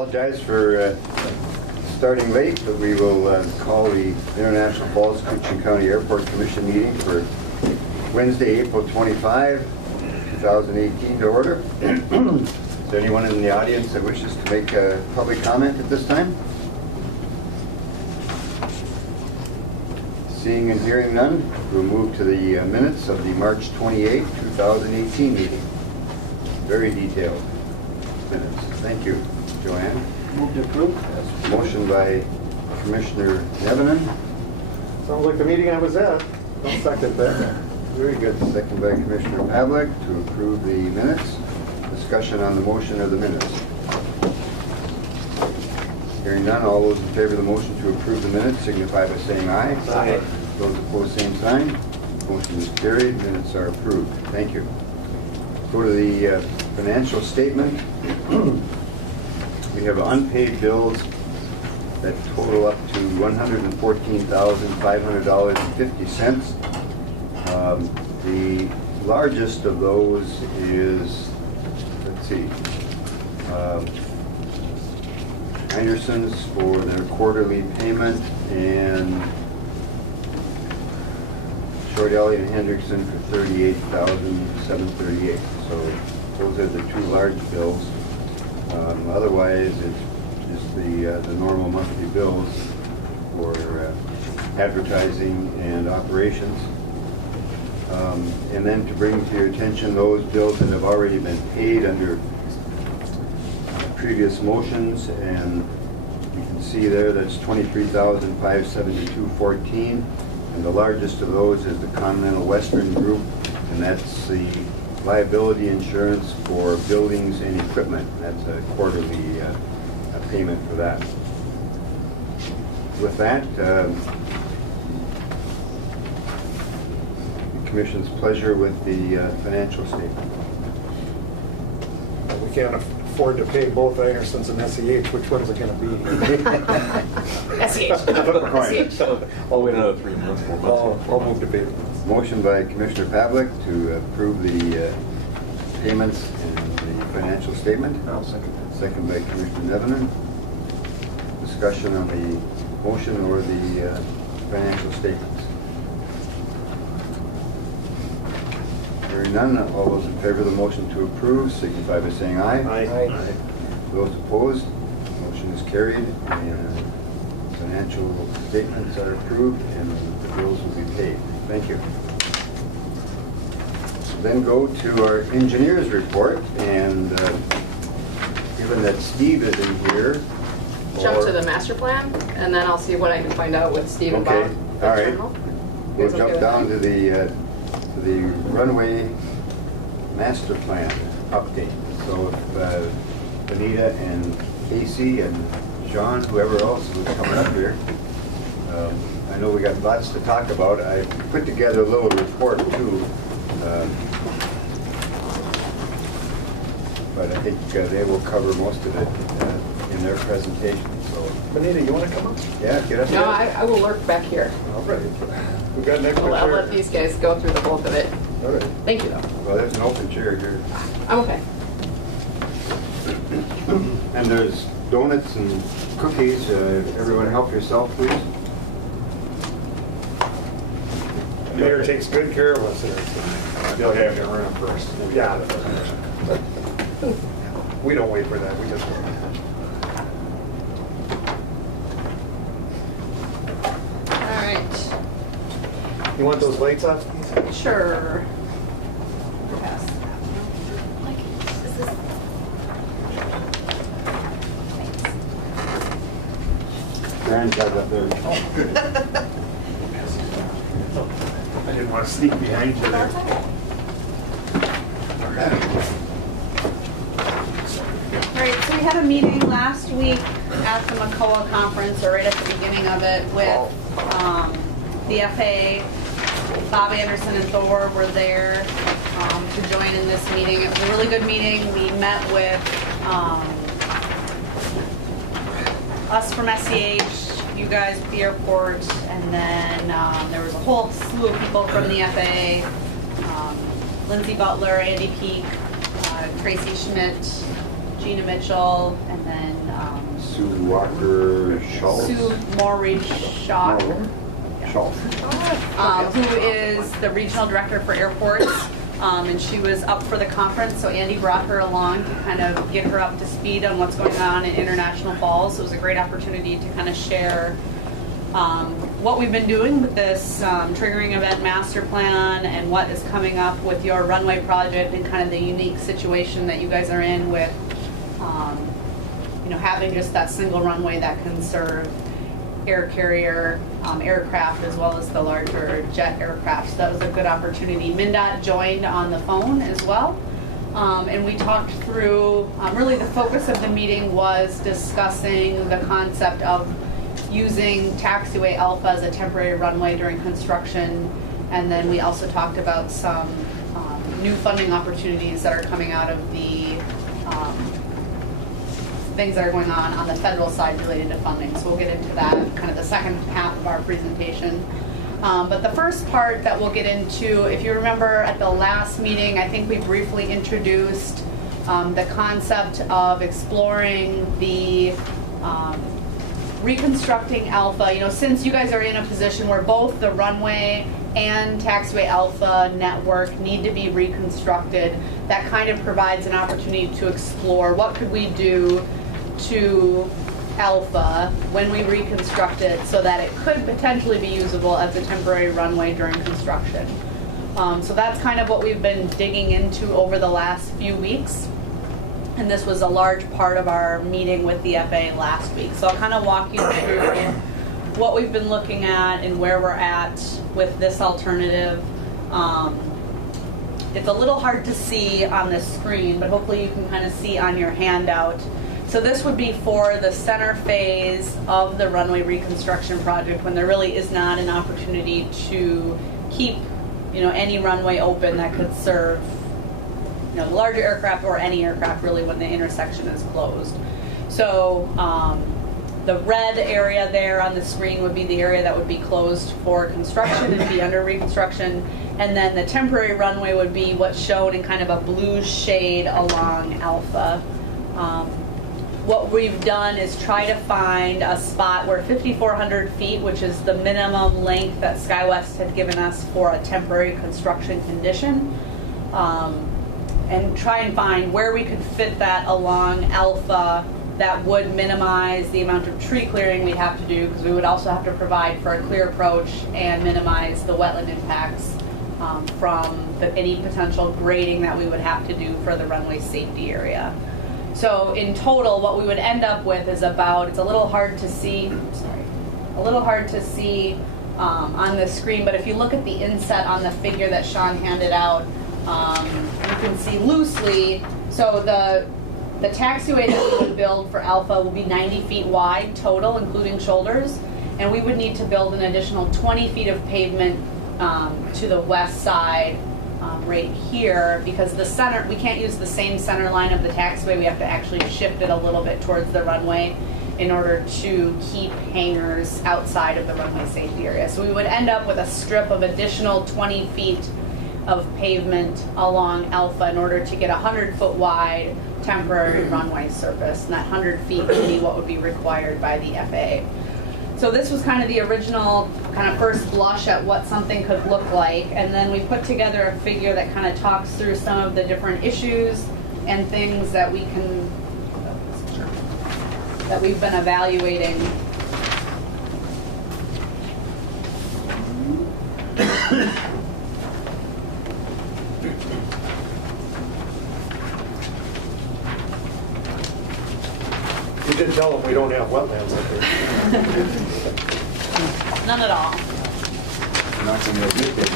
Apologize for starting late, but we will call the International Falls Coochian County Airport Commission meeting for Wednesday, April 25, 2018 to order. Is there anyone in the audience that wishes to make a public comment at this time? Seeing and hearing none, we'll move to the minutes of the March 28, 2018 meeting. Very detailed minutes. Thank you, Joanne. Move to approve. Yes. Motion by Commissioner Nevenin. Sounds like the meeting I was at. I'll second that. Very good. Second by Commissioner Pavlik to approve the minutes. Discussion on the motion of the minutes. Hearing none, all those in favor of the motion to approve the minutes signify by saying aye. Aye. Those opposed, same sign. Motion is carried. Minutes are approved. Thank you. Go to the financial statement. We have unpaid bills that total up to $114,500.50. The largest of those is, let's see, Anderson's for their quarterly payment and Short Elliott and Hendrickson for $38,738. So those are the two large bills. Otherwise, it's just the normal monthly bills for advertising and operations. And then to bring to your attention those bills that have already been paid under previous motions, and you can see there that's $23,572.14, and the largest of those is the Continental Western Group, and that's the liability insurance for buildings and equipment. That's a quarterly payment for that. With that, the Commission's pleasure with the financial statement. We can't afford to pay both Andersons and SEH. Which one's it going to be? SEH. I'll wait another 3 months, 4 months. I'll move to pay. Motion by Commissioner Pavlik to approve the payments and the financial statement. I'll second that. Second by Commissioner Nevenin. Discussion on the motion or the financial statements. Hearing none, all those in favor of the motion to approve signify by saying aye. Aye. Those opposed, motion is carried, and financial statements are approved and the bills will be paid. Thank you. Then go to our engineer's report, and given that Steve is in here. Jump to the master plan, and then I'll see what I can find out with Steve and Okay, Bob. all right. Terminal. We'll Is it jump okay down with to the runway master plan update. So if Benita and Casey and John, whoever else was coming up here, I know we got lots to talk about. I put together a little report too, but I think they will cover most of it in their presentation. So, Benita, you want to come up? yeah, get up No, there. I will lurk back here. All right. We've got an extra I'll chair. let these guys go through the bulk of it. All right. Thank you, though. Well, there's an open chair here. I'm okay. And there's donuts and cookies. Everyone help yourself, please. The mayor takes good care of us here. They'll have to run first. Yeah. We don't wait for that. We just. All right. You want those lights off? Sure. Pass. Darren's got up there. I didn't want to sneak behind you there. All right, so we had a meeting last week at the McCullough conference, or right at the beginning of it, with the FAA. Bob Anderson and Thor were there to join in this meeting. It was a really good meeting. We met with us from SEH, you guys at the airport, and then there was a whole slew of people from the FAA. Lindsay Butler, Andy Peak, Tracy Schmidt, Gina Mitchell, and then Sue Walker Schultz. Sue Maurice Shaw, Schultz. who is the regional director for airports. And she was up for the conference, so Andy brought her along to kind of get her up to speed on what's going on in International Falls. So it was a great opportunity to kind of share what we've been doing with this triggering event master plan and what is coming up with your runway project and kind of the unique situation that you guys are in with having just that single runway that can serve air carrier aircraft as well as the larger jet aircraft. So that was a good opportunity. MnDOT joined on the phone as well. And we talked through, really the focus of the meeting was discussing the concept of using Taxiway Alpha as a temporary runway during construction. And then we also talked about some new funding opportunities that are coming out of the things that are going on the federal side related to funding. So we'll get into that kind of the second half of our presentation. But the first part that we'll get into, if you remember at the last meeting, I think we briefly introduced the concept of exploring the reconstructing Alpha. Since you guys are in a position where both the runway and Taxiway Alpha network need to be reconstructed, that kind of provides an opportunity to explore what could we do to Alpha when we reconstruct it so that it could potentially be usable as a temporary runway during construction. So that's kind of what we've been digging into over the last few weeks. And this was a large part of our meeting with the FAA last week. So I'll kind of walk you through what we've been looking at and where we're at with this alternative. It's a little hard to see on the screen, but hopefully you can kind of see on your handout. So this would be for the center phase of the runway reconstruction project when there really is not an opportunity to keep, any runway open that could serve, the larger aircraft or any aircraft really when the intersection is closed. So the red area there on the screen would be the area that would be closed for construction and be under reconstruction. And then the temporary runway would be what's shown in kind of a blue shade along Alpha. What we've done is try to find a spot where 5,400 feet, which is the minimum length that SkyWest had given us for a temporary construction condition, and try and find where we could fit that along Alpha that would minimize the amount of tree clearing we'd have to do, because we would also have to provide for a clear approach and minimize the wetland impacts from any potential grading that we would have to do for the runway safety area. So in total, what we would end up with is it's a little hard to see, on the screen, but if you look at the inset on the figure that Sean handed out, you can see loosely, so the taxiway that we would build for Alpha will be 90 feet wide total, including shoulders, and we would need to build an additional 20 feet of pavement to the west side right here, because the center, we can't use the same center line of the taxiway. We have to actually shift it a little bit towards the runway in order to keep hangars outside of the runway safety area. So we would end up with a strip of additional 20 feet of pavement along Alpha in order to get a 100-foot wide temporary runway surface, and that 100 feet would be what would be required by the FAA. So this was kind of the original kind of first blush at what something could look like, and then we put together a figure that kind of talks through some of the different issues and things that we've been evaluating. You did tell them we don't have wetlands up there. None at all. I'm not going to admit anything.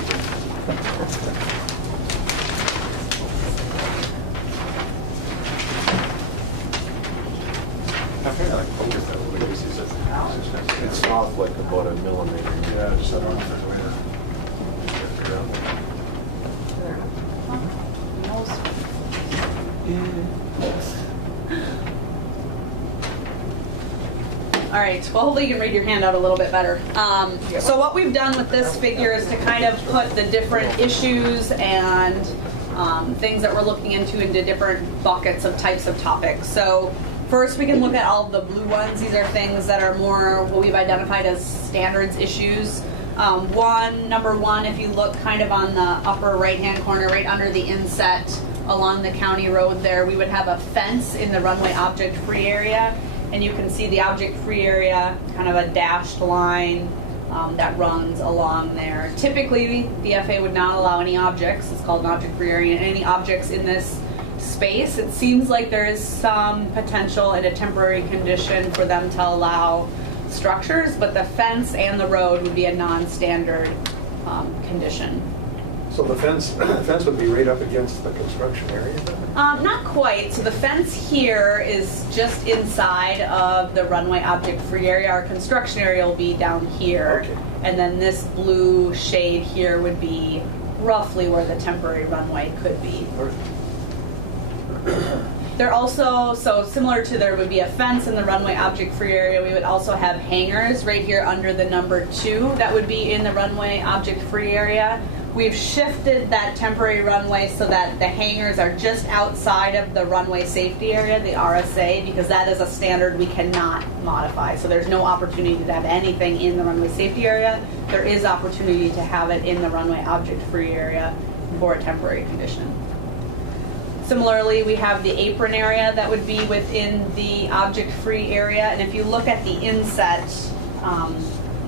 I kind of like focus that a little bit. It's off like about a millimeter. Yeah, just I don't know if there's a way to figure out. All right, well, hopefully you can read your handout a little bit better. So what we've done with this figure is to kind of put the different issues and things that we're looking into different buckets of types of topics. So first, we can look at all of the blue ones. These are things that are more what we've identified as standards issues. Number one, if you look kind of on the upper right-hand corner, right under the inset along the county road there, we would have a fence in the runway object-free area. And you can see the object-free area, kind of a dashed line that runs along there. Typically, the FAA would not allow any objects. It's called an object-free area. And any objects in this space, it seems like there is some potential in a temporary condition for them to allow structures, but the fence and the road would be a non-standard condition. So the fence would be right up against the construction area then? Not quite. So the fence here is just inside of the runway object-free area. Our construction area will be down here. Okay. And then this blue shade here would be roughly where the temporary runway could be. There also, so similar to there would be a fence in the runway object-free area, we would also have hangars right here under the number 2 that would be in the runway object-free area. We've shifted that temporary runway so that the hangars are just outside of the runway safety area, the RSA, because that is a standard we cannot modify. So there's no opportunity to have anything in the runway safety area. There is opportunity to have it in the runway object-free area for a temporary condition. Similarly, we have the apron area that would be within the object-free area. And if you look at the inset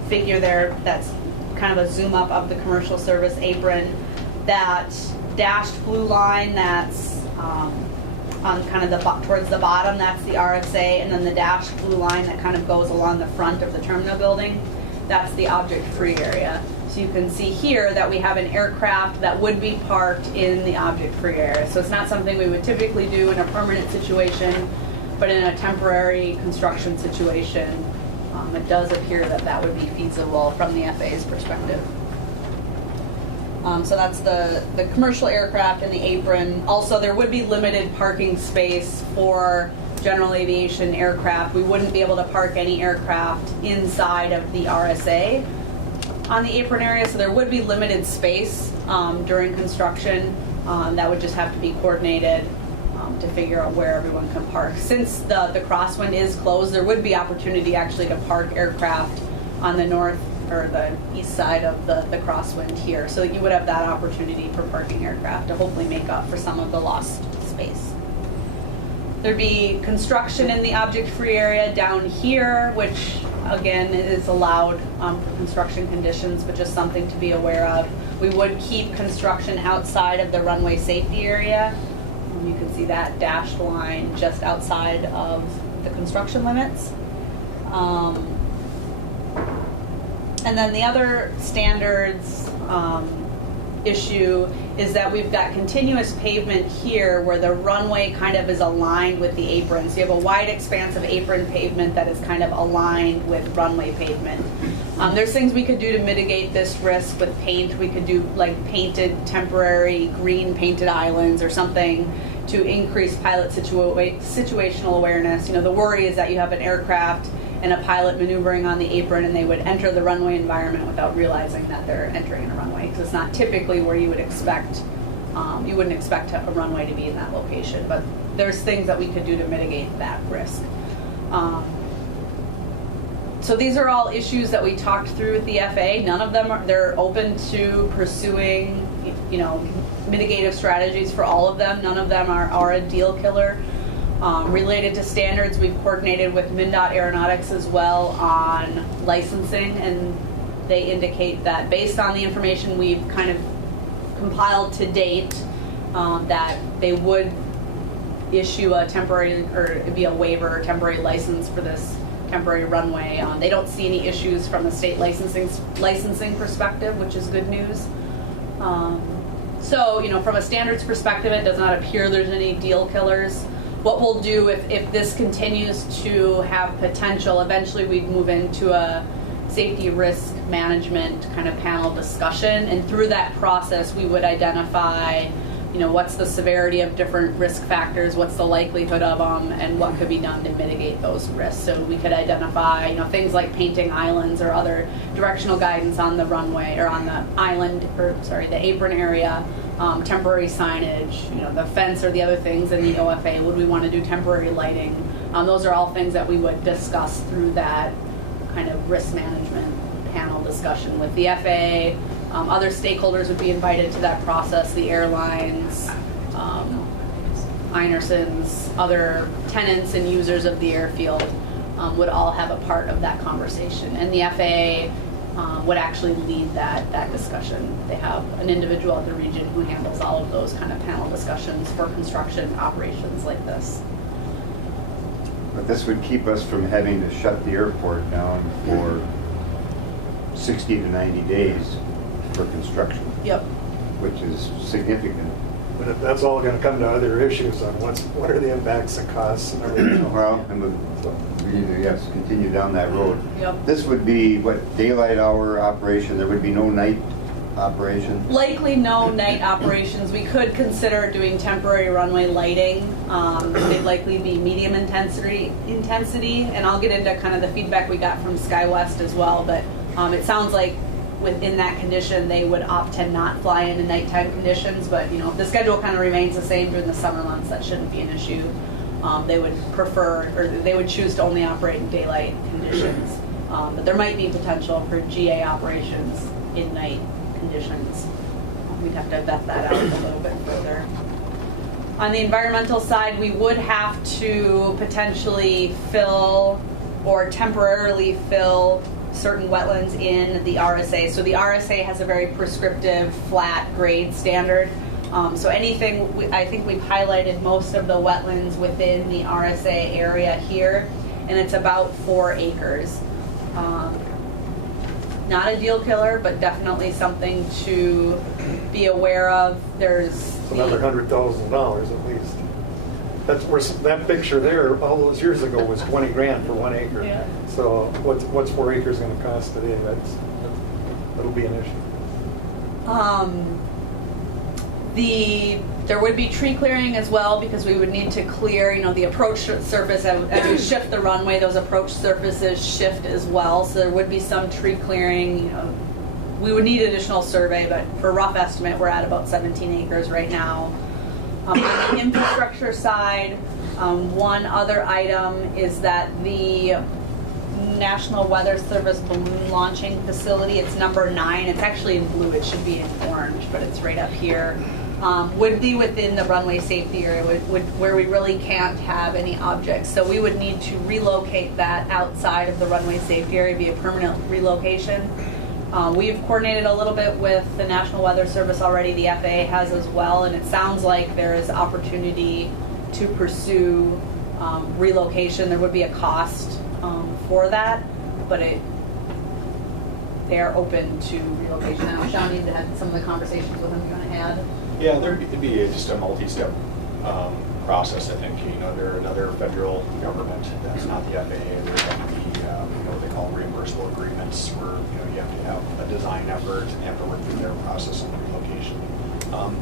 figure there, that's kind of a zoom up of the commercial service apron. That dashed blue line that's on kind of towards the bottom, that's the RSA, and then the dashed blue line that kind of goes along the front of the terminal building, that's the object-free area. So you can see here that we have an aircraft that would be parked in the object-free area. So it's not something we would typically do in a permanent situation, but in a temporary construction situation, it does appear that that would be feasible from the FAA's perspective. So that's the commercial aircraft and the apron. Also, there would be limited parking space for general aviation aircraft. We wouldn't be able to park any aircraft inside of the RSA on the apron area, so there would be limited space during construction. That would just have to be coordinated to figure out where everyone can park. Since the crosswind is closed, there would be opportunity actually to park aircraft on the north or the east side of the crosswind here, so that you would have that opportunity for parking aircraft to hopefully make up for some of the lost space. There'd be construction in the object-free area down here, which again is allowed for construction conditions, but just something to be aware of. We would keep construction outside of the runway safety area. You can see that dashed line just outside of the construction limits. And then the other standards issue is that we've got continuous pavement here where the runway kind of is aligned with the apron. So you have a wide expanse of apron pavement that is kind of aligned with runway pavement. There's things we could do to mitigate this risk with paint. We could do like painted temporary green painted islands or something to increase pilot situational awareness. You know, the worry is that you have an aircraft and a pilot maneuvering on the apron and they would enter the runway environment without realizing that they're entering a runway, because it's not typically where you would expect, you wouldn't expect a runway to be in that location, but there's things that we could do to mitigate that risk. So these are all issues that we talked through with the FAA. None of them they're open to pursuing, you know, mitigative strategies for all of them. None of them are a deal killer. Related to standards, we've coordinated with MnDOT Aeronautics as well on licensing, and they indicate that based on the information we've kind of compiled to date, that they would issue a temporary, or it'd be a waiver or temporary license for this temporary runway. They don't see any issues from a state licensing perspective, which is good news. So, you know, from a standards perspective, it does not appear there's any deal killers. What we'll do if this continues to have potential, eventually we'd move into a safety risk management kind of panel discussion, and through that process we would identify, you know, what's the severity of different risk factors, what's the likelihood of them, and what could be done to mitigate those risks. So we could identify, you know, things like painting islands or other directional guidance on the runway or on the island, or sorry, the apron area, temporary signage, you know, the fence or the other things in the OFA. Would we want to do temporary lighting? Those are all things that we would discuss through that kind of risk management panel discussion with the FAA. Other stakeholders would be invited to that process, the airlines, Einerson's, other tenants and users of the airfield would all have a part of that conversation. And the FAA would actually lead that discussion. They have an individual at the region who handles all of those kind of panel discussions for construction operations like this. But this would keep us from having to shut the airport down for 60 to 90 days for construction, Yep. which is significant. But if that's all gonna come to other issues on what are the impacts and costs and everything. Well, and we need to, yes, continue down that road. Yep. This would be, what, daylight hour operation? There would be no night operation? Likely no night operations. We could consider doing temporary runway lighting. They'd likely be medium intensity, and I'll get into kind of the feedback we got from SkyWest as well, but it sounds like within that condition, they would opt to not fly into nighttime conditions, but you know, if the schedule kind of remains the same during the summer months, that shouldn't be an issue. They would prefer, or they would choose to only operate in daylight conditions. But there might be potential for GA operations in night conditions. We'd have to vet that out a little bit further. On the environmental side, we would have to potentially fill or temporarily fill certain wetlands in the RSA. So the RSA has a very prescriptive flat grade standard. So anything, I think we've highlighted most of the wetlands within the RSA area here, and it's about 4 acres. Not a deal killer, but definitely something to be aware of. There's It's another $100,000 at least. That's where that picture there, all those years ago, was 20 grand for 1 acre. Yeah. So what's 4 acres going to cost today? That'll be an issue. There would be tree clearing as well, because we would need to clear, you know, the approach surface. As we shift the runway, those approach surfaces shift as well. So there would be some tree clearing. You know, we would need additional survey, but for a rough estimate, we're at about 17 acres right now. On the infrastructure side, one other item is that the National Weather Service balloon launching facility, it's number 9. It's actually in blue. It should be in orange, but it's right up here. Would be within the runway safety area, where we really can't have any objects. So we would need to relocate that outside of the runway safety area, be a permanent relocation. We've coordinated a little bit with the National Weather Service already. The FAA has as well, and it sounds like there is opportunity to pursue relocation. There would be a cost for that, but they are open to relocation. Now, Sean, you had some of the conversations with them you want to add? Yeah, there'd be just a multi-step process, I think. You know, they're another federal government that's not the FAA. There's going to be, what they call reimbursable agreements, where you have to have a design effort and you have to work through their process of relocation.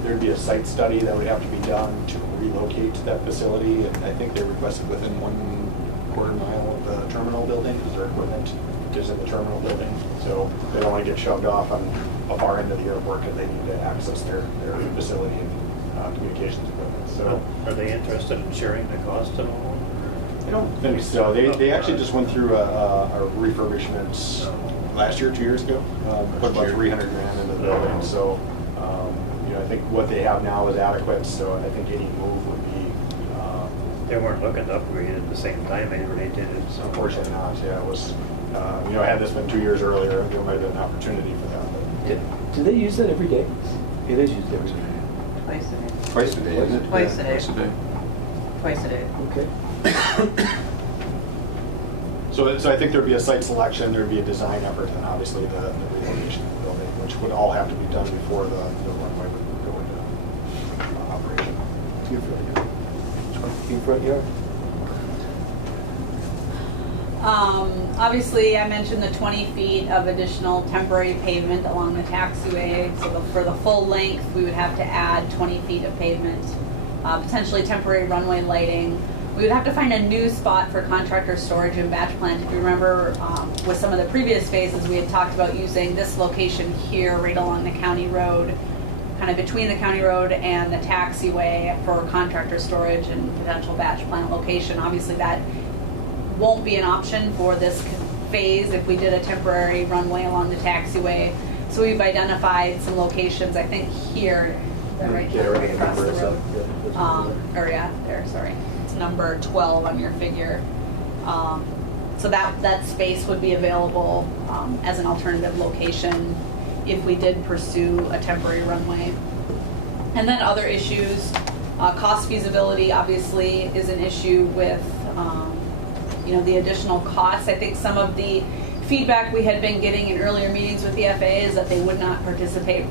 There'd be a site study that would have to be done to relocate that facility, and I think they requested within 1/4 mile of the terminal building, because their equipment is in the terminal building. So they don't want to get shoved off on a far end of the airport, because they need to access their facility and communications equipment. So Are they interested in sharing the cost at all? I don't think so. They actually just went through a refurbishment last year, 2 years ago. Put about 300 grand into the building. So, I think what they have now is adequate. So I think any move would be. They weren't looking to upgrade at the same time they did it. So Unfortunately not. Yeah, it was. Had this been 2 years earlier, there might have been an opportunity for that. But. Do they use that every day? It is used every day. Twice a day. Twice a day, isn't it? Twice a day. Twice a day. Twice a day. Okay. So I think there'd be a site selection, there'd be a design effort, and obviously the relocation of the building, which would all have to be done before the runway would go into operation. Your front yard. Your front yard. Obviously, I mentioned the 20 feet of additional temporary pavement along the taxiway. So for the full length, we would have to add 20 feet of pavement, potentially temporary runway lighting. We would have to find a new spot for contractor storage and batch plant. If you remember, with some of the previous phases, we had talked about using this location here, right along the county road, kind of between the county road and the taxiway for contractor storage and potential batch plant location. Obviously, that won't be an option for this phase if we did a temporary runway along the taxiway. So we've identified some locations, I think here, is that right? Yeah, right, Across the number is up, road. yeah. Or yeah, there, sorry. It's number 12 on your figure. So that space would be available as an alternative location if we did pursue a temporary runway. And then other issues, cost feasibility obviously is an issue with the additional costs. I think some of the feedback we had been getting in earlier meetings with the FAA is that they would not participate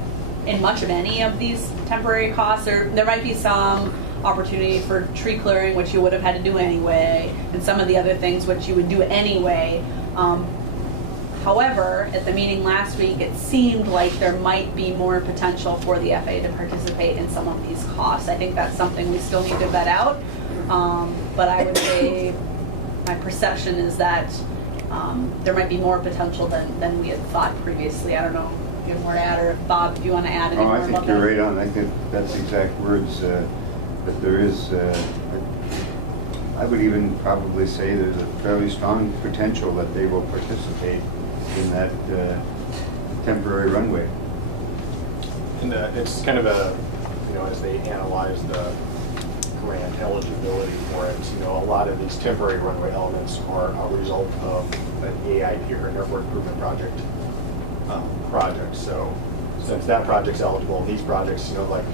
in much of any of these temporary costs. There might be some opportunity for tree clearing, which you would have had to do anyway, and some of the other things which you would do anyway. However, at the meeting last week, it seemed like there might be more potential for the FAA to participate in some of these costs. I think that's something we still need to vet out. But I would say my perception is that there might be more potential than we had thought previously. I don't know if you have more to add, or if Bob, do you want to add any Oh, more I about think that? you're right on. I think that's the exact words, that there is, I would even probably say there's a fairly strong potential that they will participate in that temporary runway. And it's kind of as they analyze the grant eligibility for it, a lot of these temporary runway elements are a result of an AIP or an airport improvement project. So since that project's eligible, these projects, like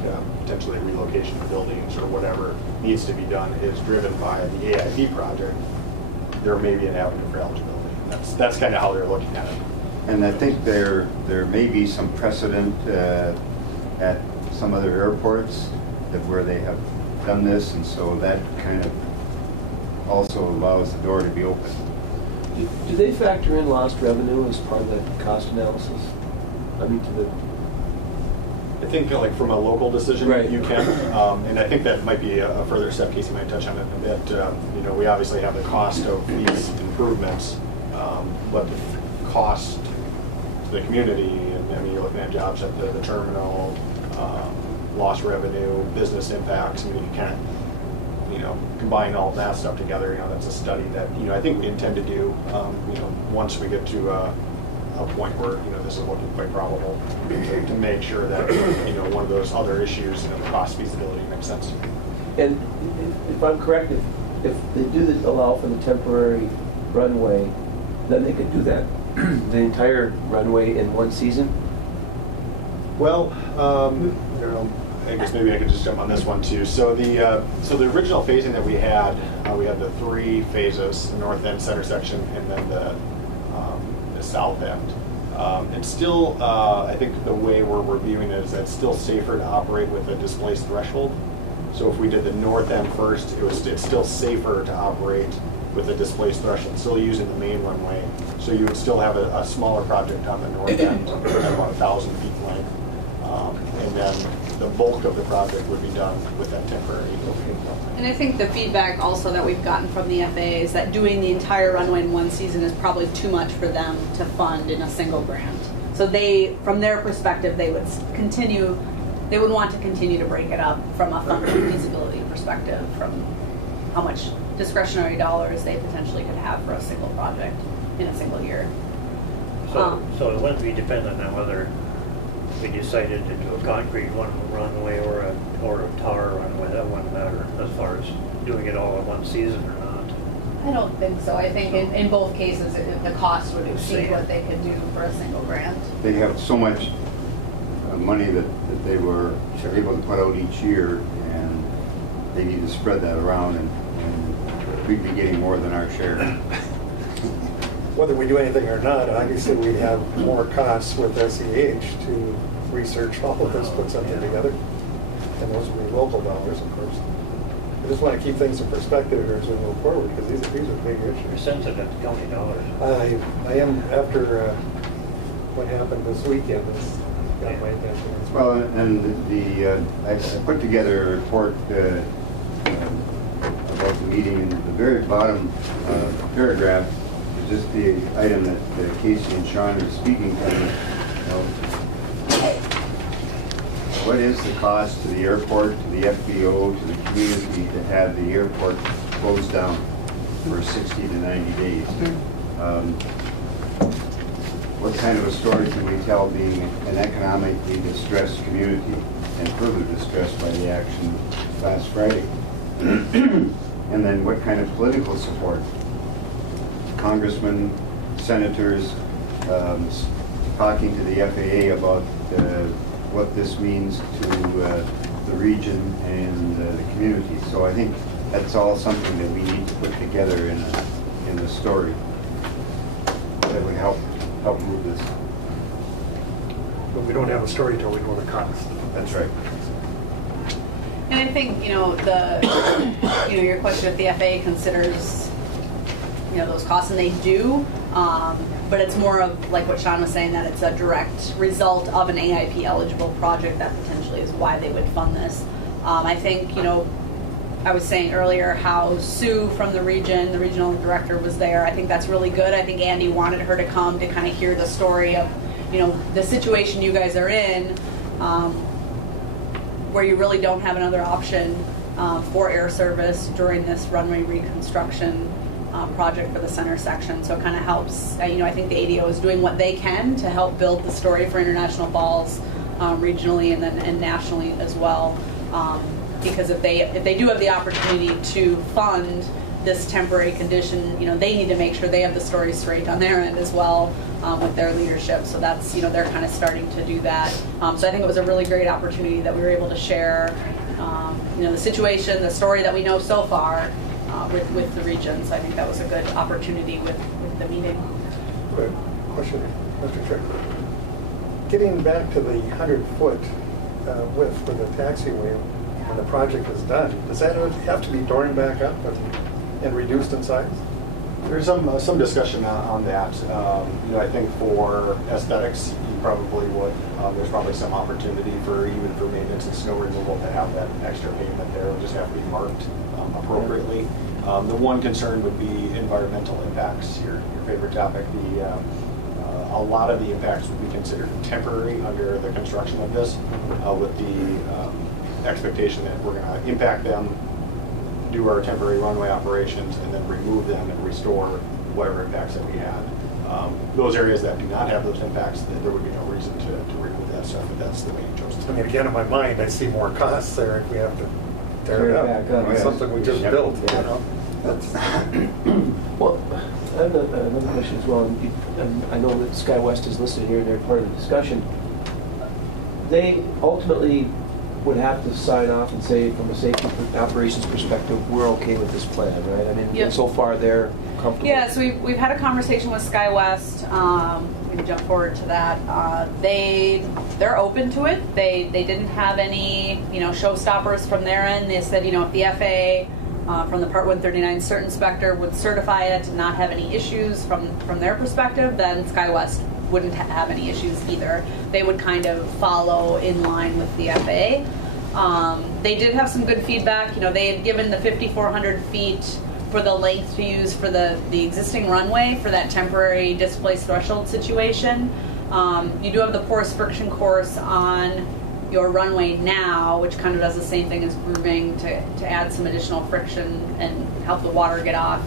potentially relocation of buildings or whatever needs to be done is driven by the AIP project, there may be an avenue for eligibility. That's kind of how they're looking at it. And I think there may be some precedent at some other airports where they have done this, and so that kind of also allows the door to be open. Do they factor in lost revenue as part of the cost analysis? I mean, I think from a local decision, Right. you can, and I think that might be a further step. Casey might touch on it a bit. We obviously have the cost of these improvements, but the cost to the community, and I mean, you're looking at jobs at the terminal, lost revenue, business impacts. I mean, you can't, combine all that stuff together. That's a study that, I think we intend to do, once we get to a point where, this is looking quite probable, to make sure that, one of those other issues, the cost feasibility makes sense. and if I'm correct, if they do allow for the temporary runway, then they could do that, the entire runway in one season? Well, I guess maybe I could just jump on this one too. So the original phasing that we had the 3 phases: the north end, center section, and then the south end. And still, I think the way we're reviewing it is that it's still safer to operate with a displaced threshold. So if we did the north end first, it's still safer to operate with a displaced threshold, still using the main runway. So you would still have a smaller project on the north end at about 1,000 feet length. And then the bulk of the project would be done with that temporary. And I think the feedback also that we've gotten from the FAA is that doing the entire runway in one season is probably too much for them to fund in a single grant. So from their perspective, they would want to continue to break it up from a funding feasibility perspective, from how much discretionary dollars they potentially could have for a single project in a single year. So it wouldn't be dependent on whether we decided to do a concrete runway or a tar runway. That wouldn't matter as far as doing it all in one season or not. I don't think so. I think in both cases, the cost would exceed what they could do for a single grant. They have so much money that they were able to put out each year, and they need to spread that around, and we'd be getting more than our share. Whether we do anything or not, obviously we have more costs with SEH to research all of this, put something together. And those will be local dollars, of course. I just want to keep things in perspective here as we move forward, because these are big You're issues. sensitive to county dollars. I am, after what happened this weekend, it's got my attention. Well, and I put together a report about the meeting, and the very bottom paragraph is just the item that Casey and Sean are speaking from. what is the cost to the airport, to the FBO, to the community to have the airport closed down for 60 to 90 days? What kind of a story can we tell being an economically distressed community and further distressed by the action last Friday? And then what kind of political support? Congressmen, senators, talking to the FAA about what this means to the region and the community. So I think that's all something that we need to put together in a story that would help move this. But we don't have a story till we know the cost. That's right. And I think, your question if the FAA considers, those costs, and they do, but it's more of like what Sean was saying, that it's a direct result of an AIP eligible project that potentially is why they would fund this. I think, I was saying earlier how Sue from the region, the regional director, was there. I think that's really good. I think Andy wanted her to come to kind of hear the story of, the situation you guys are in, where you really don't have another option for air service during this runway reconstruction project for the center section. So it kind of helps, I think the ADO is doing what they can to help build the story for international balls regionally and nationally as well. Because if they do have the opportunity to fund this temporary condition, they need to make sure they have the story straight on their end as well with their leadership. So that's, they're kind of starting to do that. So I think it was a really great opportunity that we were able to share, the situation, the story that we know so far with the region. So I think that was a good opportunity with the meeting. Quick question, Mr. Trick. Getting back to the 100-foot width for the taxiway when the project is done, does that have to be torn back up and reduced in size? There's some discussion on that. I think for aesthetics, you probably would. There's probably some opportunity even for maintenance and snow removal to have that extra pavement there. It would just have to be marked appropriately. The one concern would be environmental impacts. Your favorite topic. A lot of the impacts would be considered temporary under the construction of this, with the expectation that we're going to impact them, do our temporary runway operations, and then remove them and restore whatever impacts that we had. Those areas that do not have those impacts, there would be no reason to remove that stuff, but that's the main choice. I mean, again, in my mind, I see more costs there if we have to tear it up. Back up. It's something we just built, That's, Well, I have another question as well, and I know that SkyWest is listed here, they're part of the discussion. They ultimately would have to sign off and say, from a safety operations perspective, we're okay with this plan, right? I mean, Yep. so far they're comfortable. Yeah, so we've had a conversation with SkyWest. We can jump forward to that. They're open to it. They didn't have any showstoppers from their end. They said if the FAA from the Part 139 cert inspector would certify it to not have any issues from their perspective, then SkyWest wouldn't have any issues either. They would kind of follow in line with the FAA. They did have some good feedback. They had given the 5,400 feet for the length to use for the existing runway for that temporary displaced threshold situation. You do have the porous friction course on your runway now, which kind of does the same thing as grooving to add some additional friction and help the water get off.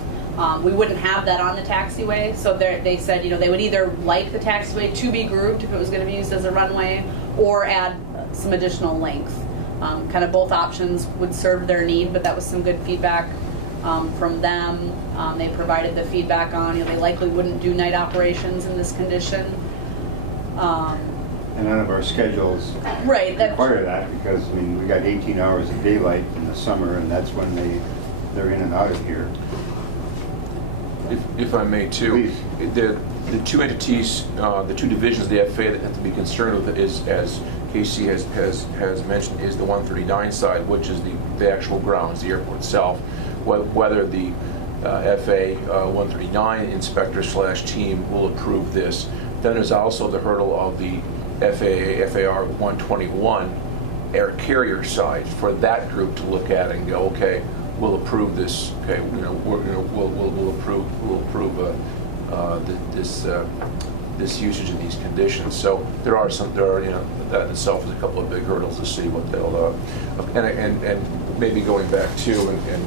We wouldn't have that on the taxiway, so they said they would either like the taxiway to be grooved if it was going to be used as a runway, or add some additional length. Kind of both options would serve their need, but that was some good feedback from them. They provided the feedback on they likely wouldn't do night operations in this condition. And none of our schedules require that, because we got 18 hours of daylight in the summer, and that's when they're in and out of here. If I may too, the two entities, the two divisions of the FAA that have to be concerned with is, as Casey has mentioned, is the 139 side, which is the actual grounds, the airport itself. Whether the FAA 139 inspector / team will approve this. Then there's also the hurdle of the FAR 121 air carrier side for that group to look at and go, okay, we'll approve this. Okay, we'll approve this this usage of these conditions. So there are, you know, that in itself is a couple of big hurdles to see what they'll, and maybe going back to and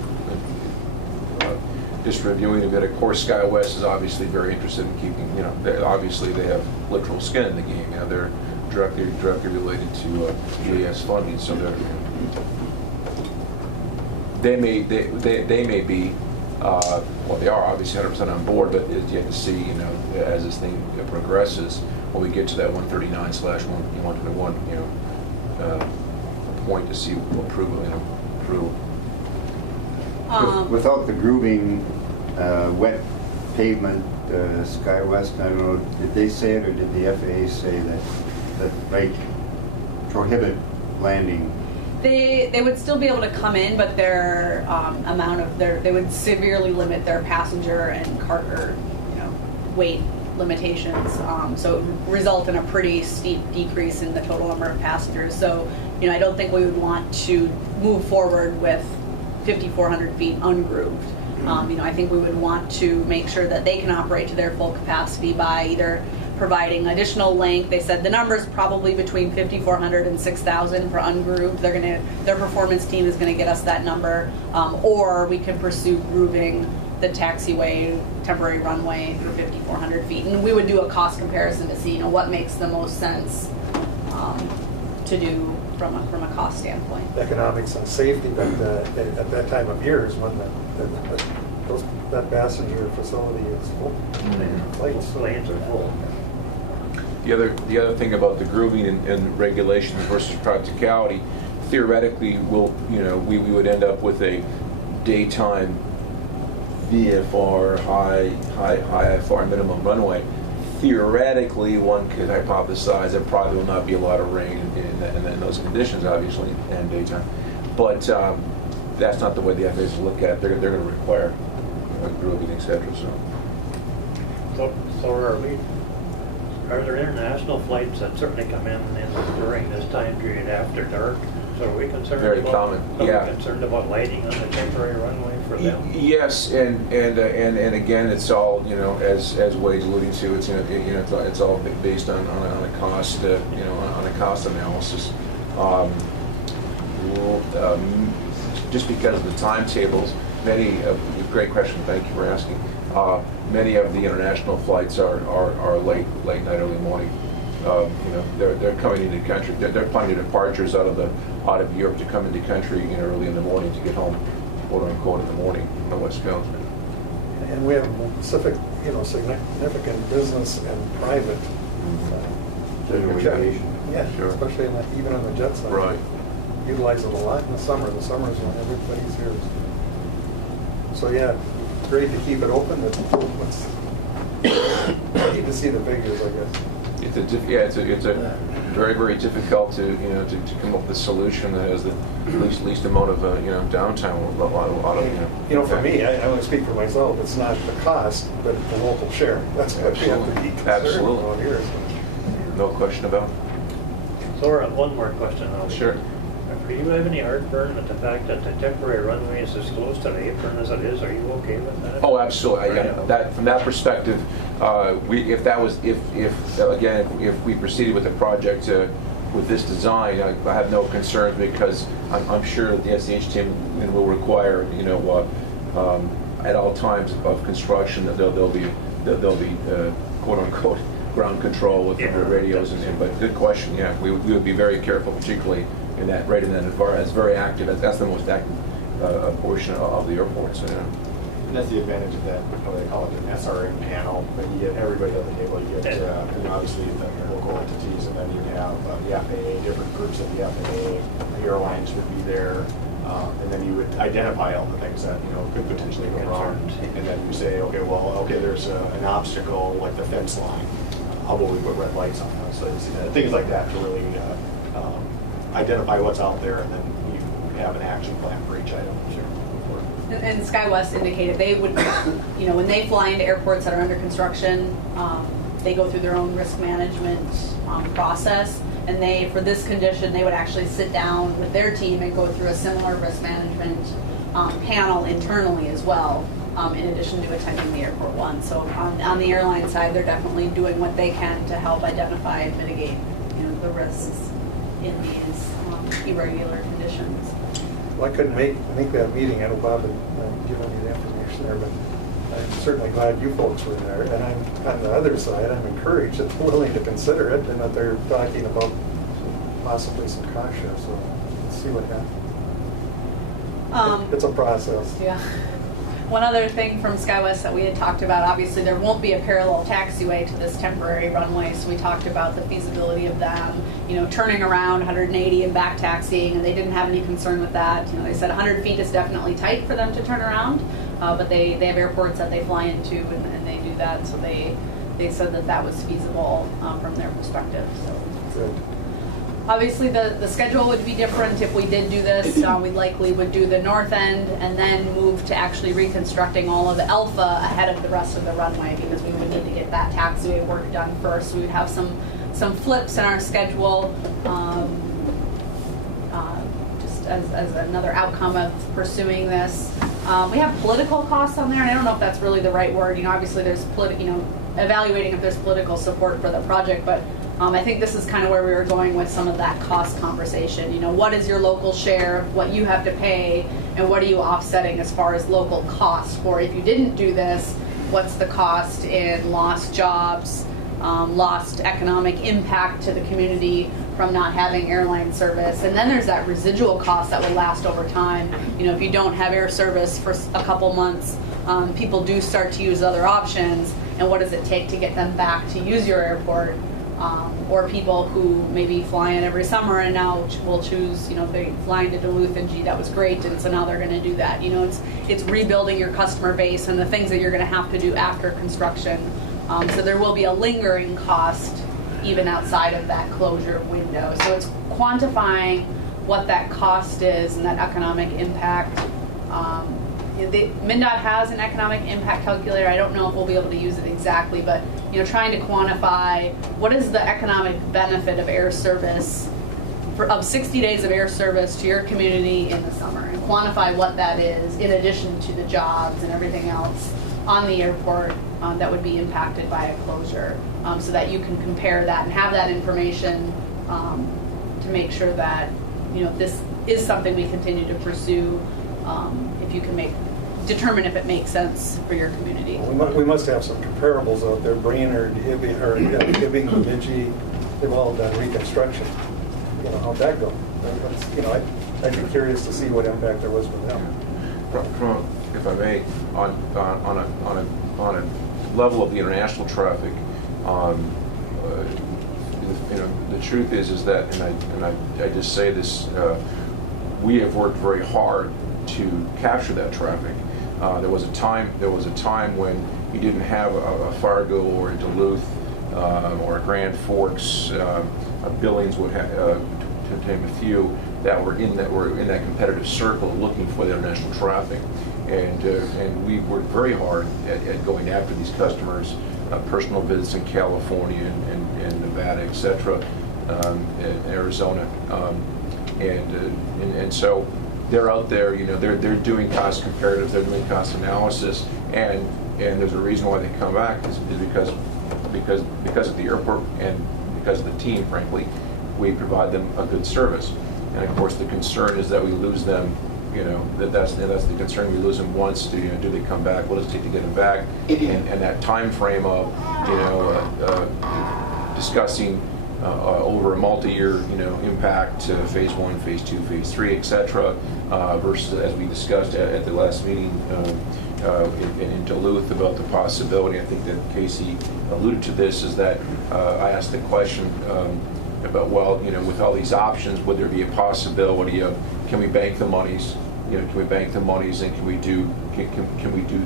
just reviewing a bit. Of course, SkyWest is obviously very interested in keeping, you know, obviously they have literal skin in the game. You know, they're directly related to GAS funding, so they may be. Well, they are obviously 100% on board, but you have to see, you know, as this thing progresses, when we get to that 139/121, you know, point to see approval, you know, approval. Without the grooving, wet pavement, SkyWest, I don't know, did they say it or did the FAA say that might prohibit landing? They would still be able to come in, but their they would severely limit their passenger and cargo, you know, weight limitations. So it would result in a pretty steep decrease in the total number of passengers. So, you know, I don't think we would want to move forward with 5,400 feet ungrooved. You know, I think we would want to make sure that they can operate to their full capacity by either providing additional length. They said the number's probably between 5,400 and 6,000 for ungrooved. Their performance team is gonna get us that number, or we can pursue grooving the taxiway, temporary runway for 5,400 feet. And we would do a cost comparison to see, you know, what makes the most sense to do from a cost standpoint. Economics and safety, but at that time of year is when that passenger facility is full. Lanes are full. The other thing about the grooving and regulations versus practicality, theoretically, we would end up with a daytime VFR high IFR minimum runway. Theoretically, one could hypothesize there probably will not be a lot of rain in those conditions, obviously, and daytime. But that's not the way the FAA will look at it. They're going to require grooving, etc. So are there international flights that certainly come in during this time period after dark? So are we concerned? Very common. Yeah. Are we concerned about lighting on the temporary runway for them? Yes, and again, it's all, you know, as Wade's alluding to, it's it's all based on a cost on a cost analysis. Just because of the timetables, great question. Thank you for asking. Many of the international flights are late night, early morning. They're coming into the country. There are plenty of departures out of Europe to come into country, you know, early in the morning to get home, quote unquote, in the morning on the West Coast. And we have specific, you know, significant business and private. General aviation. Yeah, Sure. especially even on the jet side. Right. Utilize it a lot in the summer. The summer is when everybody's here. So yeah, great to keep it open. I need to see the figures, I guess. It's a very, very difficult to come up with a solution that has the least amount of downtime. A lot of For me, I want to speak for myself. It's not the cost, but the local share. That's what we have to be concerned about here. No question about it. So one more question. Sure. Do you have any heartburn with the fact that the temporary runway is as close to the apron as it is? Are you okay with that? Oh, absolutely. From that perspective, if we proceeded with the project with this design, I have no concerns because I'm sure the SEH team will require, at all times of construction that there'll be quote unquote ground control with the radios but good question. Yeah, we would be very careful, particularly in that environment. It's very active. That's the most active portion of the airport. So, And that's the advantage of that, what they call it, an SRM panel, but you get everybody on the table. You get, obviously, the local entities, and then you have the FAA, different groups of the FAA, the airlines would be there, and then you would identify all the things that, could potentially go wrong. And then you say, okay, there's an obstacle, like the fence line. How will we put red lights on those? So things like that to really identify what's out there, and then you have an action plan for each item. Sure. And SkyWest indicated they would, when they fly into airports that are under construction, they go through their own risk management process. And for this condition, they would actually sit down with their team and go through a similar risk management panel internally as well, in addition to attending the airport one. So on the airline side, they're definitely doing what they can to help identify and mitigate, the risks in these irregular conditions. Well, I couldn't make that meeting. I know Bob had given me the information there, but I'm certainly glad you folks were there. And I'm on the other side, I'm encouraged that they're willing to consider it and that they're talking about possibly some cost share. So let's see what happens. It's a process. Yeah. One other thing from SkyWest that we had talked about, obviously there won't be a parallel taxiway to this temporary runway, so we talked about the feasibility of them, turning around 180 and back taxiing, and they didn't have any concern with that. They said 100 feet is definitely tight for them to turn around, but they have airports that they fly into and they do that, so they said that was feasible from their perspective. So. Good. Obviously, the schedule would be different if we did do this. We likely would do the north end and then move to actually reconstructing all of the Alpha ahead of the rest of the runway, because we would need to get that taxiway work done first. We would have some flips in our schedule, just as another outcome of pursuing this. We have political costs on there, and I don't know if that's really the right word. Obviously there's evaluating if there's political support for the project, but I think this is kind of where we were going with some of that cost conversation. What is your local share of what you have to pay, and what are you offsetting as far as local costs for if you didn't do this? What's the cost in lost jobs, lost economic impact to the community from not having airline service? And then there's that residual cost that will last over time. If you don't have air service for a couple months, people do start to use other options, and what does it take to get them back to use your airport? Or people who maybe fly in every summer and now will choose, they flying to Duluth and gee, that was great, and so now they're going to do that. It's rebuilding your customer base and the things that you're going to have to do after construction. So there will be a lingering cost even outside of that closure window. So it's quantifying what that cost is and that economic impact. MnDOT has an economic impact calculator. I don't know if we'll be able to use it exactly, but trying to quantify what is the economic benefit of air service, of 60 days of air service to your community in the summer, and quantify what that is in addition to the jobs and everything else on the airport that would be impacted by a closure, so that you can compare that and have that information to make sure that this is something we continue to pursue. If you can determine if it makes sense for your community. We must have some comparables out there. Brainerd, Hibbing, Bemidji, they've all done reconstruction. How'd that go? I'd be curious to see what impact there was for them. From, if I may, on a level of the international traffic, the truth is that, and I just say this, we have worked very hard to capture that traffic. There was a time when you didn't have a Fargo or a Duluth or a Grand Forks, Billings would have, to name a few, that were in that competitive circle looking for the international traffic, and we worked very hard at going after these customers, personal visits in California and Nevada, etc., and Arizona, and so. They're out there, they're doing cost comparatives, they're doing cost analysis, and there's a reason why they come back is because of the airport and because of the team. Frankly, we provide them a good service, and of course the concern is that we lose them. That's the concern. We lose them once. Do they come back? What does it take to get them back? And that time frame of discussing. Over a multi-year, impact to phase 1, phase 2, phase 3, etc. Versus, as we discussed at the last meeting in Duluth about the possibility. I think that Casey alluded to this. Is that I asked the question about, with all these options, would there be a possibility of can we bank the monies? Can we bank the monies and can we do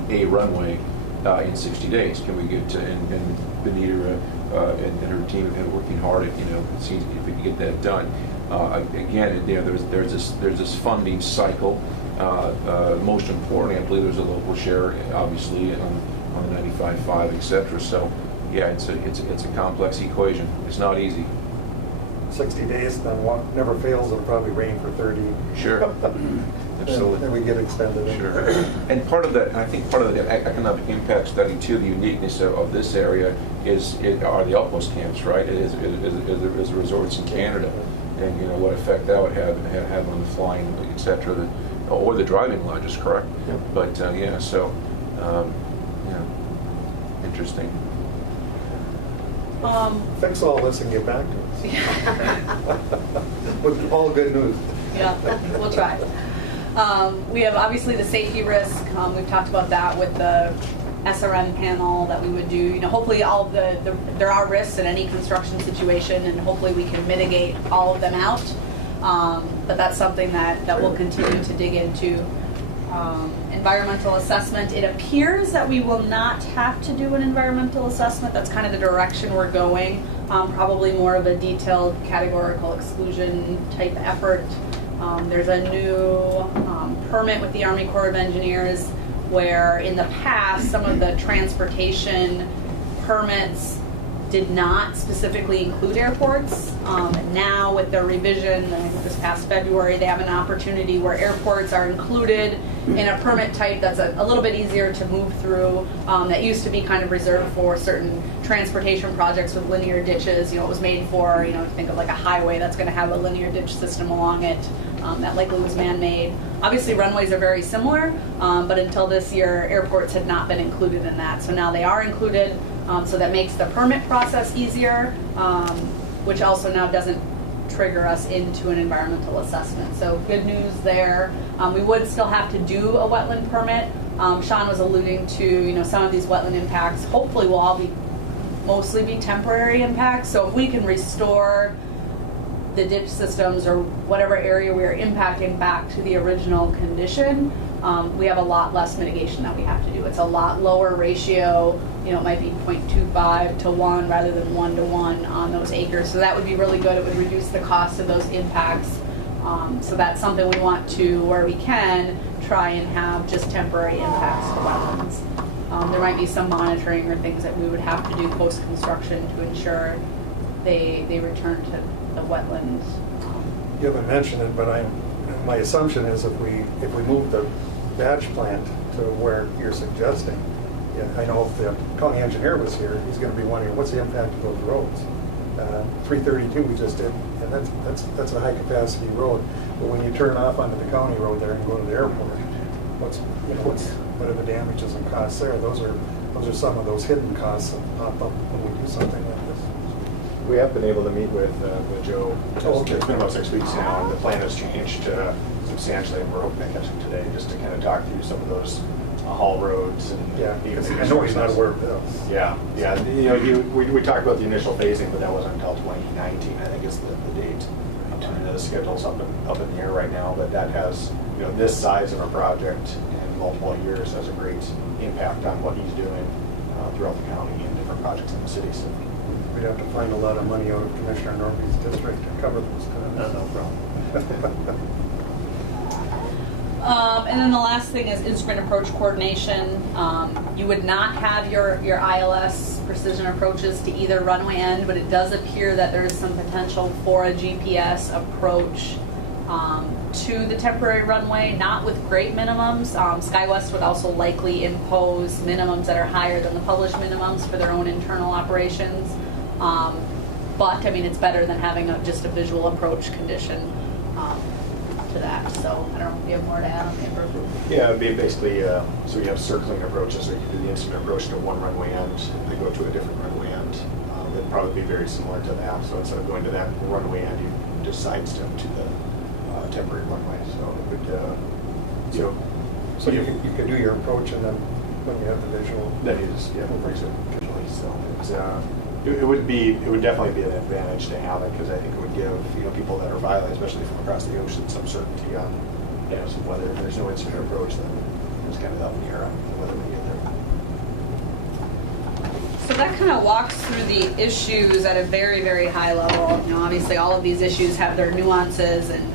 a runway in 60 days? Can we get to and Benita and her team have been working hard at seeing if we can get that done. Again, there's this funding cycle. Most importantly, I believe there's a local share, obviously, on the 95.5, etc. So, yeah, it's a complex equation. It's not easy. 60 days, then one never fails, it'll probably rain for 30. Sure. And then we get extended. Sure. And part of that, I think part of the economic impact study too, the uniqueness of this area are the outpost camps, right? It is the resorts in Canada, and you know what effect that would have on the flying, et cetera, or the driving lodges, correct? Yep. But yeah, so yeah, interesting. Fix all this and get back to us. With all good news. Yeah, we'll try. We have obviously the safety risk. We've talked about that with the SRM panel that we would do. You know, hopefully all of there are risks in any construction situation, and hopefully we can mitigate all of them out. But that's something that we'll continue to dig into. Environmental assessment. It appears that we will not have to do an environmental assessment. That's kind of the direction we're going. Probably more of a detailed categorical exclusion type effort. There's a new permit with the Army Corps of Engineers where in the past some of the transportation permits did not specifically include airports. Now with the revision, I think this past February, they have an opportunity where airports are included in a permit type that's a little bit easier to move through. That used to be kind of reserved for certain transportation projects with linear ditches. You know, it was made for, you know, think of like a highway that's going to have a linear ditch system along it. That likely was man-made. Obviously runways are very similar, but until this year, airports had not been included in that. So now they are included, so that makes the permit process easier, which also now doesn't trigger us into an environmental assessment. So good news there. We would still have to do a wetland permit. Sean was alluding to, you know, some of these wetland impacts hopefully will all mostly be temporary impacts. So if we can restore the ditch systems or whatever area we are impacting back to the original condition, we have a lot less mitigation that we have to do. It's a lot lower ratio. You know, it might be 0.25 to 1 rather than 1 to 1 on those acres. So that would be really good. It would reduce the cost of those impacts. So that's something we want to, where we can, try and have just temporary impacts to wetlands. There might be some monitoring or things that we would have to do post-construction to ensure they return to the wetlands. You haven't mentioned it, but my assumption is if we move the batch plant to where you're suggesting, yeah, I know if the county engineer was here, he's going to be wondering what's the impact of those roads. 332 we just did, and that's a high capacity road. But when you turn off onto the county road there and go to the airport, what are the damages and costs there? Those are some of those hidden costs that pop up when we do something like this. We have been able to meet with Joe. Oh, okay. It's been about 6 weeks now, and the plan has changed substantially, and we're hoping to catch him today just to kind of talk through some of those haul roads and Yeah, because I know he's not aware of this. Yeah. You know, we talked about the initial phasing, but that wasn't until 2019. I think is the date. The schedule's up in the air right now, but that has, you know, this size of a project in multiple years has a great impact on what he's doing throughout the county and different projects in the city. So We'd have to find a lot of money out of Commissioner Norby's district to cover those costs. No problem. And then the last thing is instrument approach coordination. You would not have your ILS precision approaches to either runway end, but it does appear that there is some potential for a GPS approach to the temporary runway, not with great minimums. SkyWest would also likely impose minimums that are higher than the published minimums for their own internal operations. But I mean, it's better than having just a visual approach condition to that. So I don't know if you have more to add on the approach. yeah, it'd be basically so you have circling approaches, or you can do the instrument approach to one runway end, and then go to a different runway end. It'd probably be very similar to that. So instead of going to that runway end, you just sidestep to the temporary runway. So it would, you know, So you could do your approach, and then when you have the visual. that is, yeah, very good visually. So it would definitely be an advantage to have it, because I think it would give, you know, people that are violating, especially from across the ocean, some certainty on, you know, so whether there's no instrument approach, then it's kind of up in the air on whether we get there. So that kind of walks through the issues at a very, very high level. You know, obviously all of these issues have their nuances and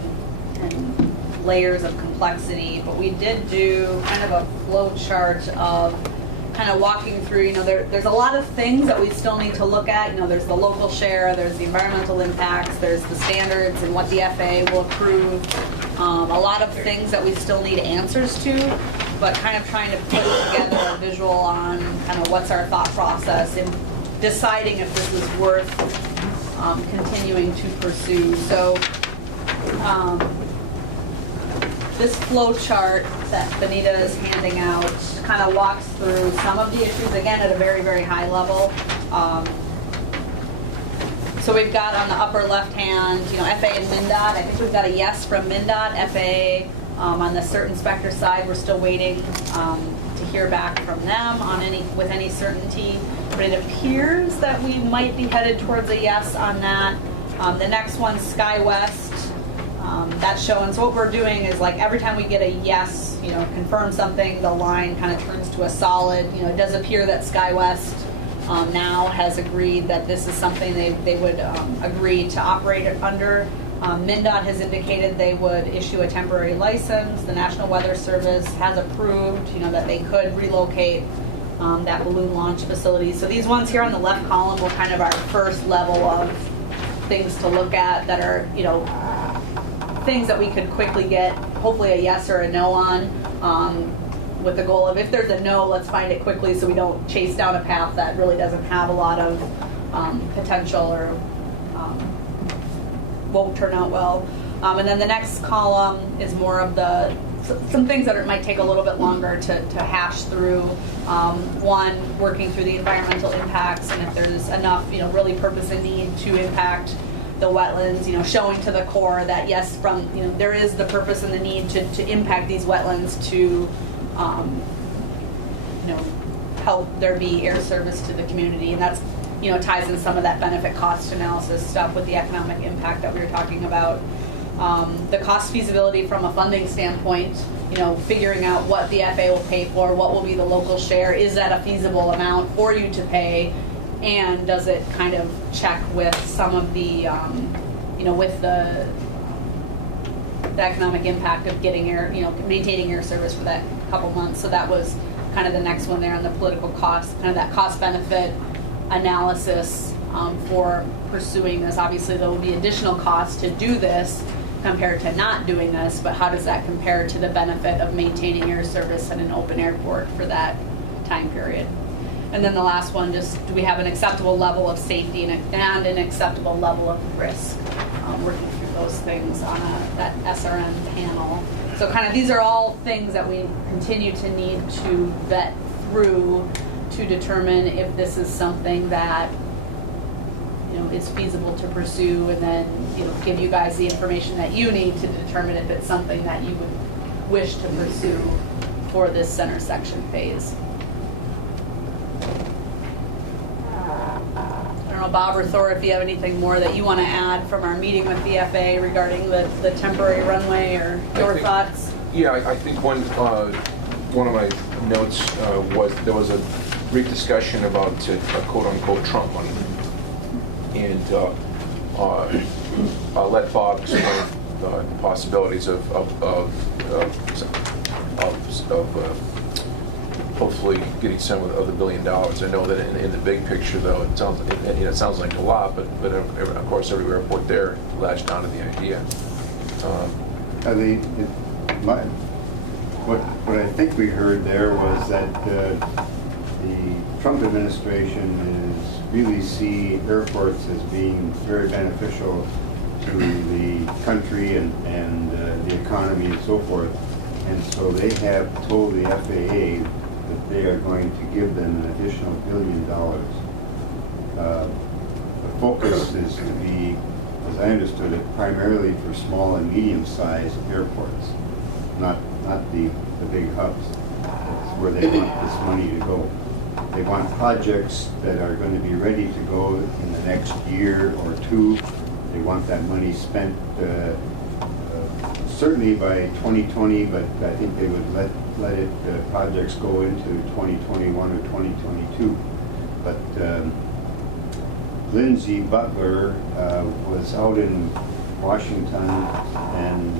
layers of complexity, but we did do kind of a flow chart of kind of walking through, you know, there's a lot of things that we still need to look at. You know, there's the local share, there's the environmental impacts, there's the standards and what the FAA will approve. A lot of things that we still need answers to, but kind of trying to put together a visual on kind of what's our thought process in deciding if this is worth continuing to pursue. So this flow chart that Benita is handing out kind of walks through some of the issues, again, at a very, very high level. So we've got on the upper left hand, you know, FAA and MnDOT. I think we've got a yes from MnDOT. FAA on the cert inspector side, we're still waiting to hear back from them on with any certainty. But it appears that we might be headed towards a yes on that. The next one, SkyWest. That's showing. So what we're doing is, like, every time we get a yes, you know, confirm something, the line kind of turns to a solid. You know, it does appear that SkyWest now has agreed that this is something they would agree to operate under. MnDOT has indicated they would issue a temporary license. The National Weather Service has approved, you know, that they could relocate that balloon launch facility. So these ones here on the left column were kind of our first level of things to look at that are, you know, things that we could quickly get, hopefully a yes or a no on, with the goal of, if there's a no, let's find it quickly so we don't chase down a path that really doesn't have a lot of potential or won't turn out well. And then the next column is more of some things that might take a little bit longer to hash through. One, working through the environmental impacts, and if there's enough, you know, really purpose and need to impact the wetlands, you know, showing to the Corps that yes, from, you know, there is the purpose and the need to impact these wetlands to, you know, help there be air service to the community, and that's, you know, ties in some of that benefit cost analysis stuff with the economic impact that we were talking about. The cost feasibility from a funding standpoint, you know, figuring out what the FAA will pay for, what will be the local share, is that a feasible amount for you to pay, and does it kind of check with some of the, you know, with the economic impact of getting air, you know, maintaining air service for that couple months. So that was kind of the next one there on the political cost, kind of that cost benefit analysis for pursuing this. Obviously there will be additional costs to do this compared to not doing this, but how does that compare to the benefit of maintaining air service at an open airport for that time period? And then the last one, just do we have an acceptable level of safety and an acceptable level of risk? Working through those things on that SRM panel. So kind of these are all things that we continue to need to vet through to determine if this is something that, you know, is feasible to pursue, and then, you know, give you guys the information that you need to determine if it's something that you would wish to pursue for this center section phase. I don't know, Bob or Thor, if you have anything more that you want to add from our meeting with the FAA regarding the temporary runway, or your thoughts? Yeah, I think one of my notes was there was a brief discussion about quote-unquote Trump money. And I'll let Bob explain the possibilities of hopefully getting some of the $1 billion. I know that in the big picture, though, it sounds like a lot, but of course every airport there latched onto the idea. What I think we heard there was that the Trump administration really see airports as being very beneficial to the country and the economy and so forth. And so they have told the FAA that they are going to give them an additional $1 billion. The focus is to be, as I understood it, primarily for small and medium-sized airports, not the big hubs. That's where they want this money to go. They want projects that are going to be ready to go in the next year or two. They want that money spent certainly by 2020, but I think they would let it projects go into 2021 or 2022. But Lindsey Butler was out in Washington and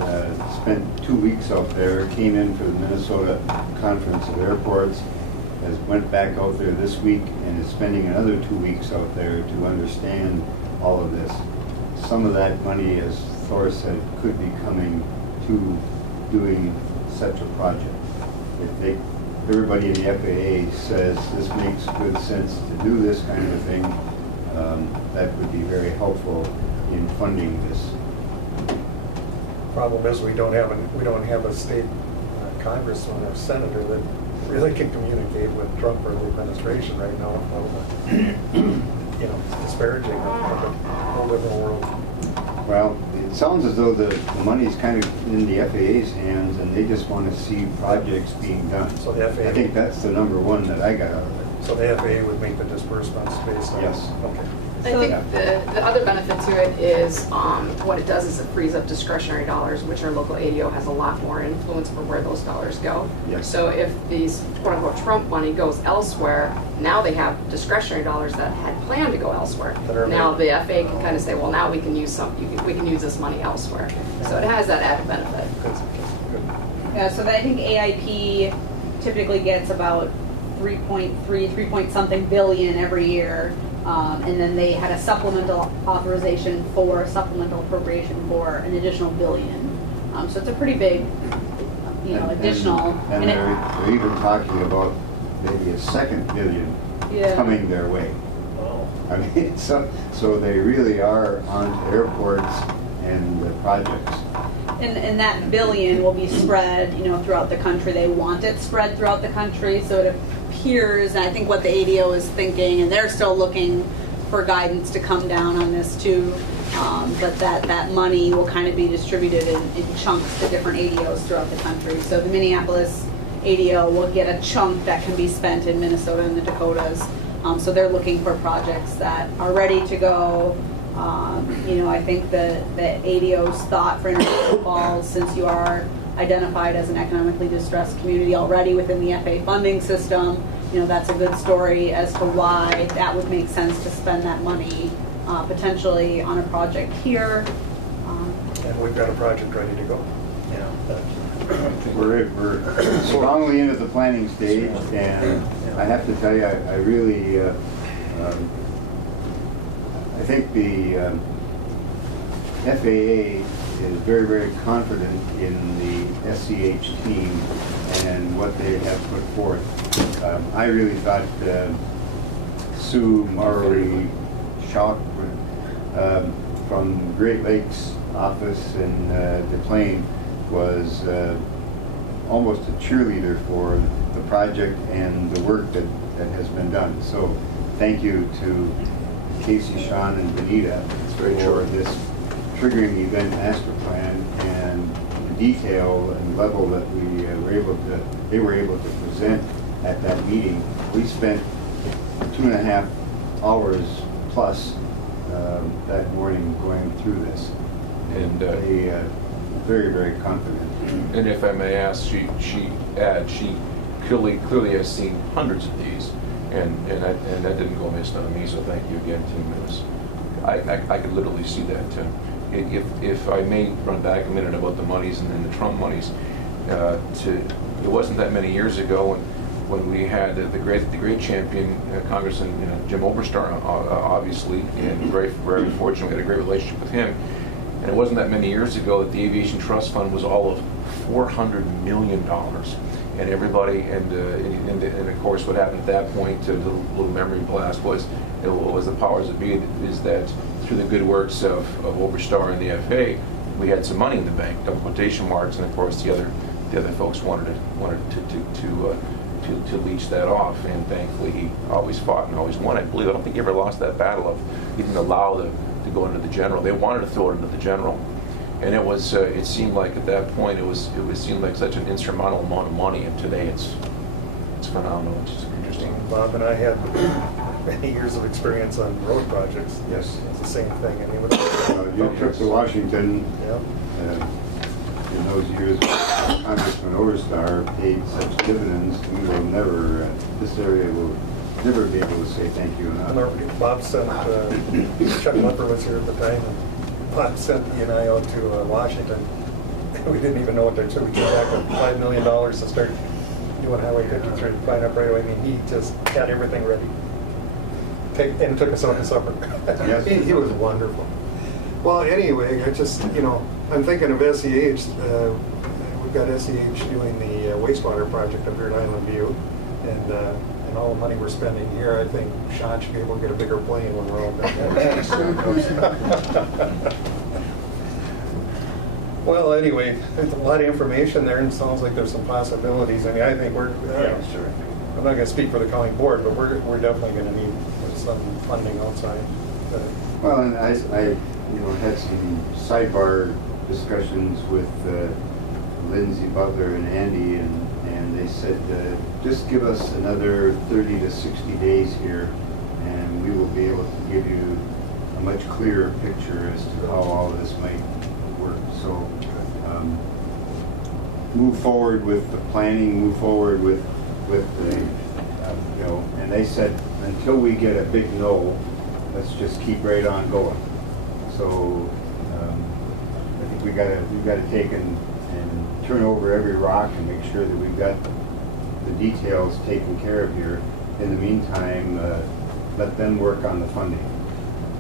spent 2 weeks out there, came in for the Minnesota Conference of Airports, has went back out there this week and is spending another 2 weeks out there to understand all of this. Some of that money, as Thor said, could be coming to doing such a project. If everybody in the FAA says this makes good sense to do this kind of thing, that would be very helpful in funding this. Problem is, we don't have a state congressman or senator that really can communicate with Trump or the administration right now about, disparaging of the whole different world. Well, it sounds as though the money's kind of in the FAA's hands, and they just want to see projects being done. So the FAA I think that's the number one that I got out of it. So the FAA would make the disbursements based on? Yes. Okay. I think the other benefit to it is what it does is it frees up discretionary dollars, which our local ADO has a lot more influence for where those dollars go. Yes. So if these quote-unquote Trump money goes elsewhere, now they have discretionary dollars that had planned to go elsewhere. Now the FAA can kind of say, well, now we can use we can use this money elsewhere. So it has that added benefit. Good. Yeah, so I think AIP typically gets about 3 point something billion every year. And then they had a supplemental authorization for a supplemental appropriation for an additional $1 billion. So it's a pretty big, additional. And they're even talking about maybe a second $1 billion coming their way. Wow. I mean, so they really are onto airports and the projects. And that $1 billion will be spread, throughout the country. They want it spread throughout the country, so it appears, and I think what the ADO is thinking, and they're still looking for guidance to come down on this too, but that money will kind of be distributed in chunks to different ADOs throughout the country. So the Minneapolis ADO will get a chunk that can be spent in Minnesota and the Dakotas. So they're looking for projects that are ready to go. I think the ADO's thought for International Falls, since you are identified as an economically distressed community already within the FAA funding system, that's a good story as to why that would make sense to spend that money potentially on a project here. And we've got a project ready to go. Yeah. We're strongly into the planning stage, and I have to tell you, I really, I think the FAA is very, very confident in the SCH team and what they have put forth. I really thought Sue Marley Shock from Great Lakes office in Des Plaines was almost a cheerleader for the project and the work that has been done. So thank you to Casey, Sean, and Benita for this triggering event master plan and the detail and level that they were able to present at that meeting. We spent 2.5 hours plus that morning going through this. And they very, very confident. And if I may ask, she clearly has seen hundreds of these, and that didn't go missed on me. So thank you again, Tim. I could literally see that, Tim. If I may run back a minute about the monies and then the Trump monies, it wasn't that many years ago when we had the great champion Congressman Jim Oberstar, obviously, and very fortunate we had a great relationship with him. And it wasn't that many years ago that the Aviation Trust Fund was all of $400 million. And everybody, and of course what happened at that point, to the little memory blast, was the powers that be, is that through the good works of Oberstar and the FAA, we had some money in the bank, double quotation marks, and of course the other folks wanted to leech that off, and thankfully he always fought and always won. I don't think he ever lost that battle of even allow to go into the general. They wanted to throw it into the general, and it seemed like at that point it seemed like such an insurmountable amount of money, and today it's phenomenal. It's just interesting. Bob and I had many years of experience on road projects. Yes. It's the same thing. I mean, Your trip to Washington, yeah. In those years, Congressman Oberstar paid such dividends, we will never, this area will never be able to say thank you enough. Bob sent, Chuck Lepper was here at the time, and Bob sent he and I out to Washington. We didn't even know what they took. We came back with $5 million to start doing Highway 53, flying up right away. I mean, he just had everything ready. And took us out to supper. Yes. He was wonderful. Well, anyway, I just, I'm thinking of SEH. We've got SEH doing the wastewater project up here at Island View. And all the money we're spending here, I think Sean should be able to get a bigger plane when we're all done. Well, anyway, there's a lot of information there, and it sounds like there's some possibilities. I mean, I think we're, Sure. I'm not going to speak for the county board, but we're definitely going to need some funding outside. Well, and I had some sidebar discussions with Lindsay Butler and Andy, and they said, just give us another 30 to 60 days here, and we will be able to give you a much clearer picture as to how all of this might work. So move forward with the planning, move forward with the, and they said, until we get a big no, let's just keep right on going. So I think we've got to take and turn over every rock and make sure that we've got the details taken care of here. In the meantime, let them work on the funding.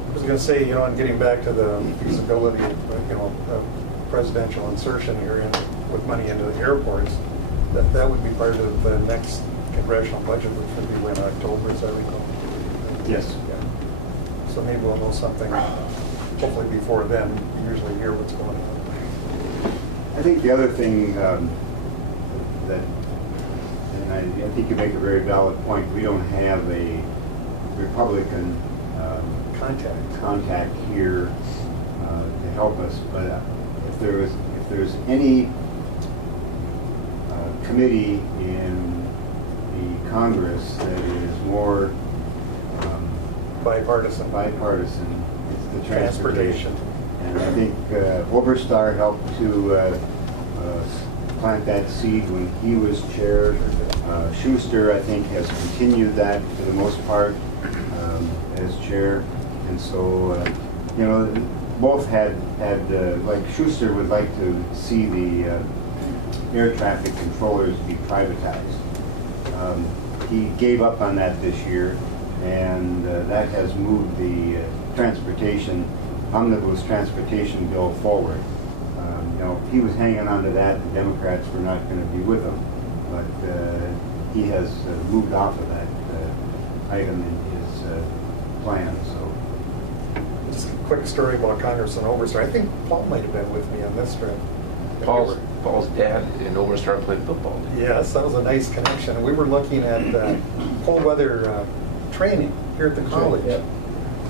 I was going to say, and getting back to the feasibility of presidential insertion here with money into the airports, that would be part of the next congressional budget, which would be in October, as I recall. Yes. Yeah. So maybe we'll know something, hopefully before then. We usually hear what's going on. I think the other thing that, and I think you make a very valid point, we don't have a Republican contact here to help us, but if there's any committee in the Congress that is more bipartisan, it's the transportation. And I think Oberstar helped to plant that seed when he was chair. Schuster, I think, has continued that for the most part as chair. And so, both had like Schuster would like to see the air traffic controllers be privatized. He gave up on that this year, and that has moved the omnibus transportation bill forward. He was hanging on to that. The Democrats were not going to be with him, but he has moved off of that item in his plan. So, just a quick story about Congressman Oberstar. I think Paul might have been with me on this trip. Paul's dad in Oberstar played football. Yes, that was a nice connection. We were looking at cold weather training here at the college. Yep.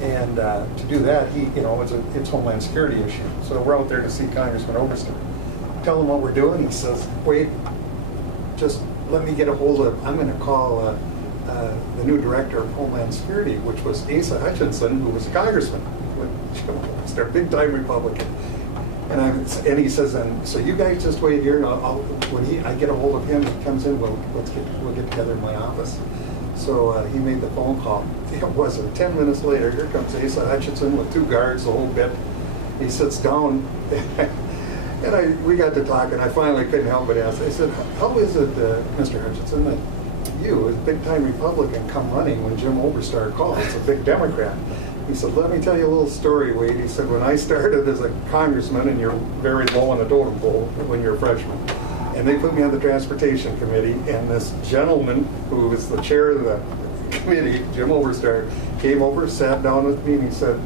And to do that, it's Homeland Security issue. So we're out there to see Congressman Oberstar. Tell him what we're doing. He says, wait, just let me get a hold of, I'm going to call the new director of Homeland Security, which was Asa Hutchinson, who was a congressman with Jim Oberstar, big time Republican. And he says, so you guys just wait here, and when I get a hold of him, he comes in, we'll get together in my office. So he made the phone call. It wasn't 10 minutes later. Here comes Asa Hutchinson with 2 guards, the whole bit. He sits down, and we got to talking. I finally couldn't help but ask. I said, "How is it, Mr. Hutchinson, that you, as a big-time Republican, come running when Jim Oberstar called? It's a big Democrat." He said, "Let me tell you a little story, Wade." He said, "When I started as a congressman, and you're very low on the totem pole when you're a freshman, and they put me on the transportation committee, and this gentleman who was the chair of the committee, Jim Oberstar, came over, sat down with me, and he said,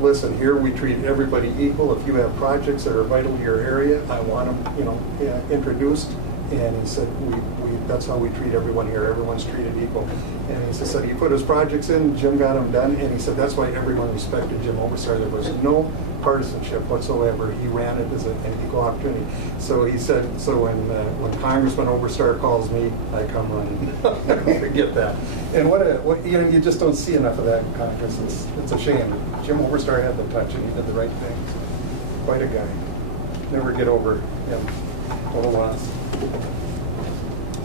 listen, here we treat everybody equal. If you have projects that are vital to your area, I want them, introduced." And he said, that's how we treat everyone here. Everyone's treated equal. And he said he put his projects in, Jim got them done, and he said that's why everyone respected Jim Oberstar. There was no partisanship whatsoever. He ran it as an equal opportunity. So he said, so when Congressman Oberstar calls me, I come running. Forget that. And you just don't see enough of that in Congress. It's a shame. Jim Oberstar had the touch, and he did the right things. Quite a guy. Never get over him. Total loss.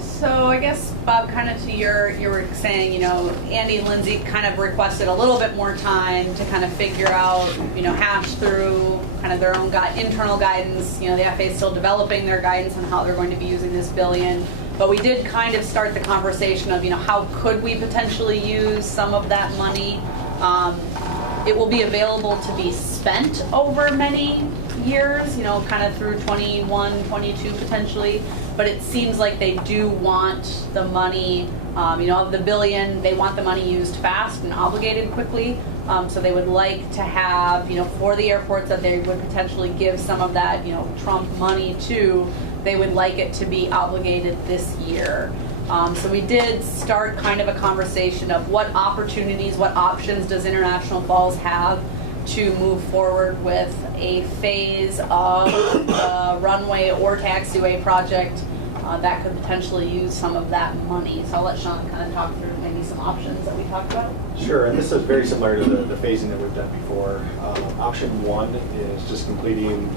So I guess, Bob, kind of to you were saying, Andy and Lindsay kind of requested a little bit more time to kind of figure out, hash through kind of their own internal guidance. The FAA is still developing their guidance on how they're going to be using this $1 billion. But we did kind of start the conversation of, how could we potentially use some of that money? It will be available to be spent over many years, kind of through 21, 22 potentially. But it seems like they do want the money, of the $1 billion, they want the money used fast and obligated quickly. So they would like to have, for the airports that they would potentially give some of that, Trump money to, they would like it to be obligated this year. So we did start kind of a conversation of what opportunities, what options does International Falls have to move forward with a phase of the runway or taxiway project that could potentially use some of that money. So I'll let Sean kind of talk through maybe some options that we talked about. Sure, and this is very similar to the phasing that we've done before. Option one is just completing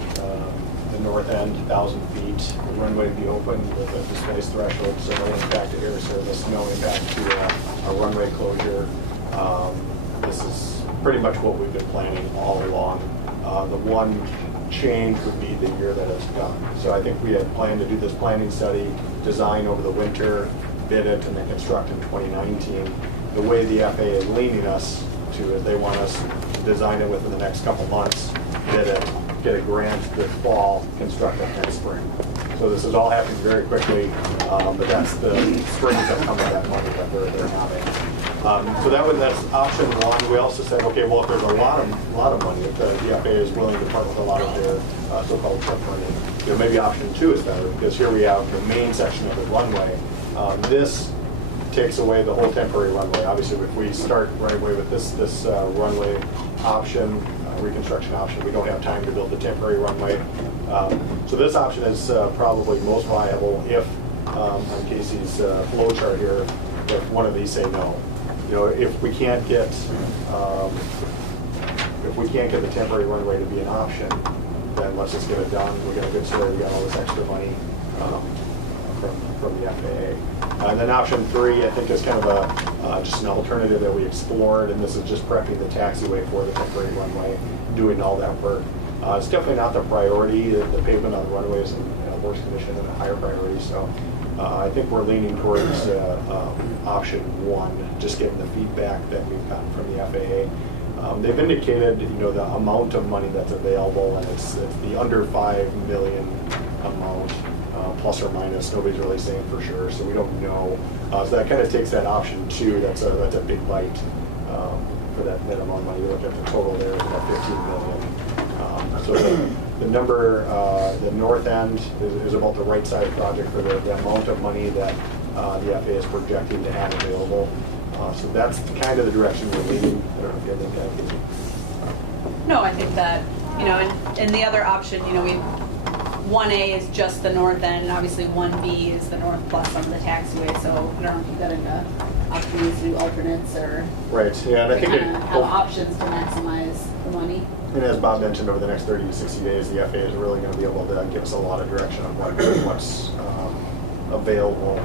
the north end, 1,000 feet, the runway to be open with a displaced threshold, so no impact to air service, no impact to a runway closure. This is pretty much what we've been planning all along. The one change would be the year that it's done. So I think we had planned to do this planning study, design over the winter, bid it, and then construct in 2019. The way the FAA is leaning us to is they want us to design it within the next couple months, bid it, get a grant this fall, construct it next spring. So this is all happening very quickly, but that's the springs that come with that money that they're having. So that's option one. We also said, okay, well, if there's a lot of money, if the FAA is willing to part with a lot of their so-called Trump money, maybe option two is better, because here we have the main section of the runway. This takes away the whole temporary runway. Obviously, if we start right away with this runway option, reconstruction option, we don't have time to build the temporary runway. So this option is probably most viable if, on Casey's flow chart here, if one of these say no. If we can't get the temporary runway to be an option, then let's just get it done. We got a good story. We got all this extra money from the FAA. And then option three, I think, is kind of just an alternative that we explored, and this is just prepping the taxiway for the temporary runway, doing all that work. It's definitely not the priority. The pavement on the runway is in worse condition and a higher priority. So I think we're leaning towards option one, just getting the feedback that we've gotten from the FAA. They've indicated, the amount of money that's available, and it's the under $5 million amount, plus or minus. Nobody's really saying for sure, so we don't know. So that kind of takes that option two. That's a big bite for that amount of money. You look at the total there is about $15 million. So the number, the north end is about the right side project for the amount of money that the FAA is projecting to have available. So that's kind of the direction we're leaning. I don't know if you have anything. No, I think that, and the other option, 1A is just the north end, and obviously 1B is the north plus on the taxiway. So I don't know if you've got into options to do alternates or right. Yeah, and I think have options to maximize the money. And as Bob mentioned, over the next 30 to 60 days, the FAA is really going to be able to give us a lot of direction on what's available.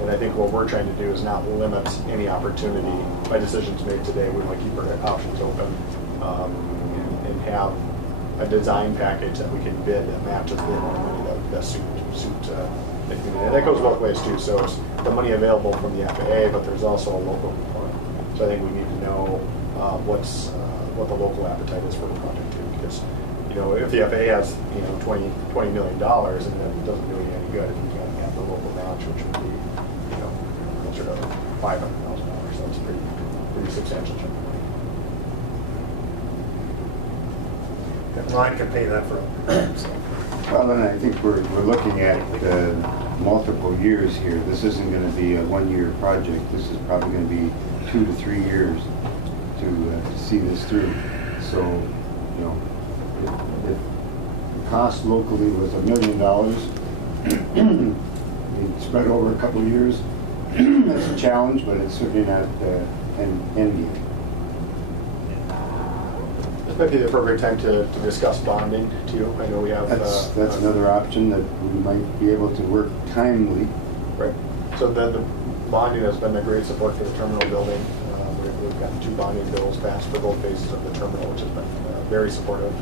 And I think what we're trying to do is not limit any opportunity by decisions made today. We want to keep our options open and have a design package that we can bid that matches the amount of money that suit the community. And that goes both ways too. So it's the money available from the FAA, but there's also a local component. So I think we need to know what the local appetite is for the project too, because if the FAA has $20 million, and then it doesn't do any good if you can't have the local match, which would be closer to $500,000. So that's a pretty substantial chunk of money. Line can pay that for. Well, then I think we're looking at multiple years here. This isn't going to be a one-year project. This is probably going to be 2 to 3 years to see this through. So, if the cost locally was $1 million, spread over a couple of years, that's a challenge, but it's certainly not an end game. This might be the appropriate time to discuss bonding too. I know we have. That's another option that we might be able to work timely. Right. So the bonding has been a great support for the terminal building. We've gotten 2 bonding bills passed for both phases of the terminal, which has been very supportive.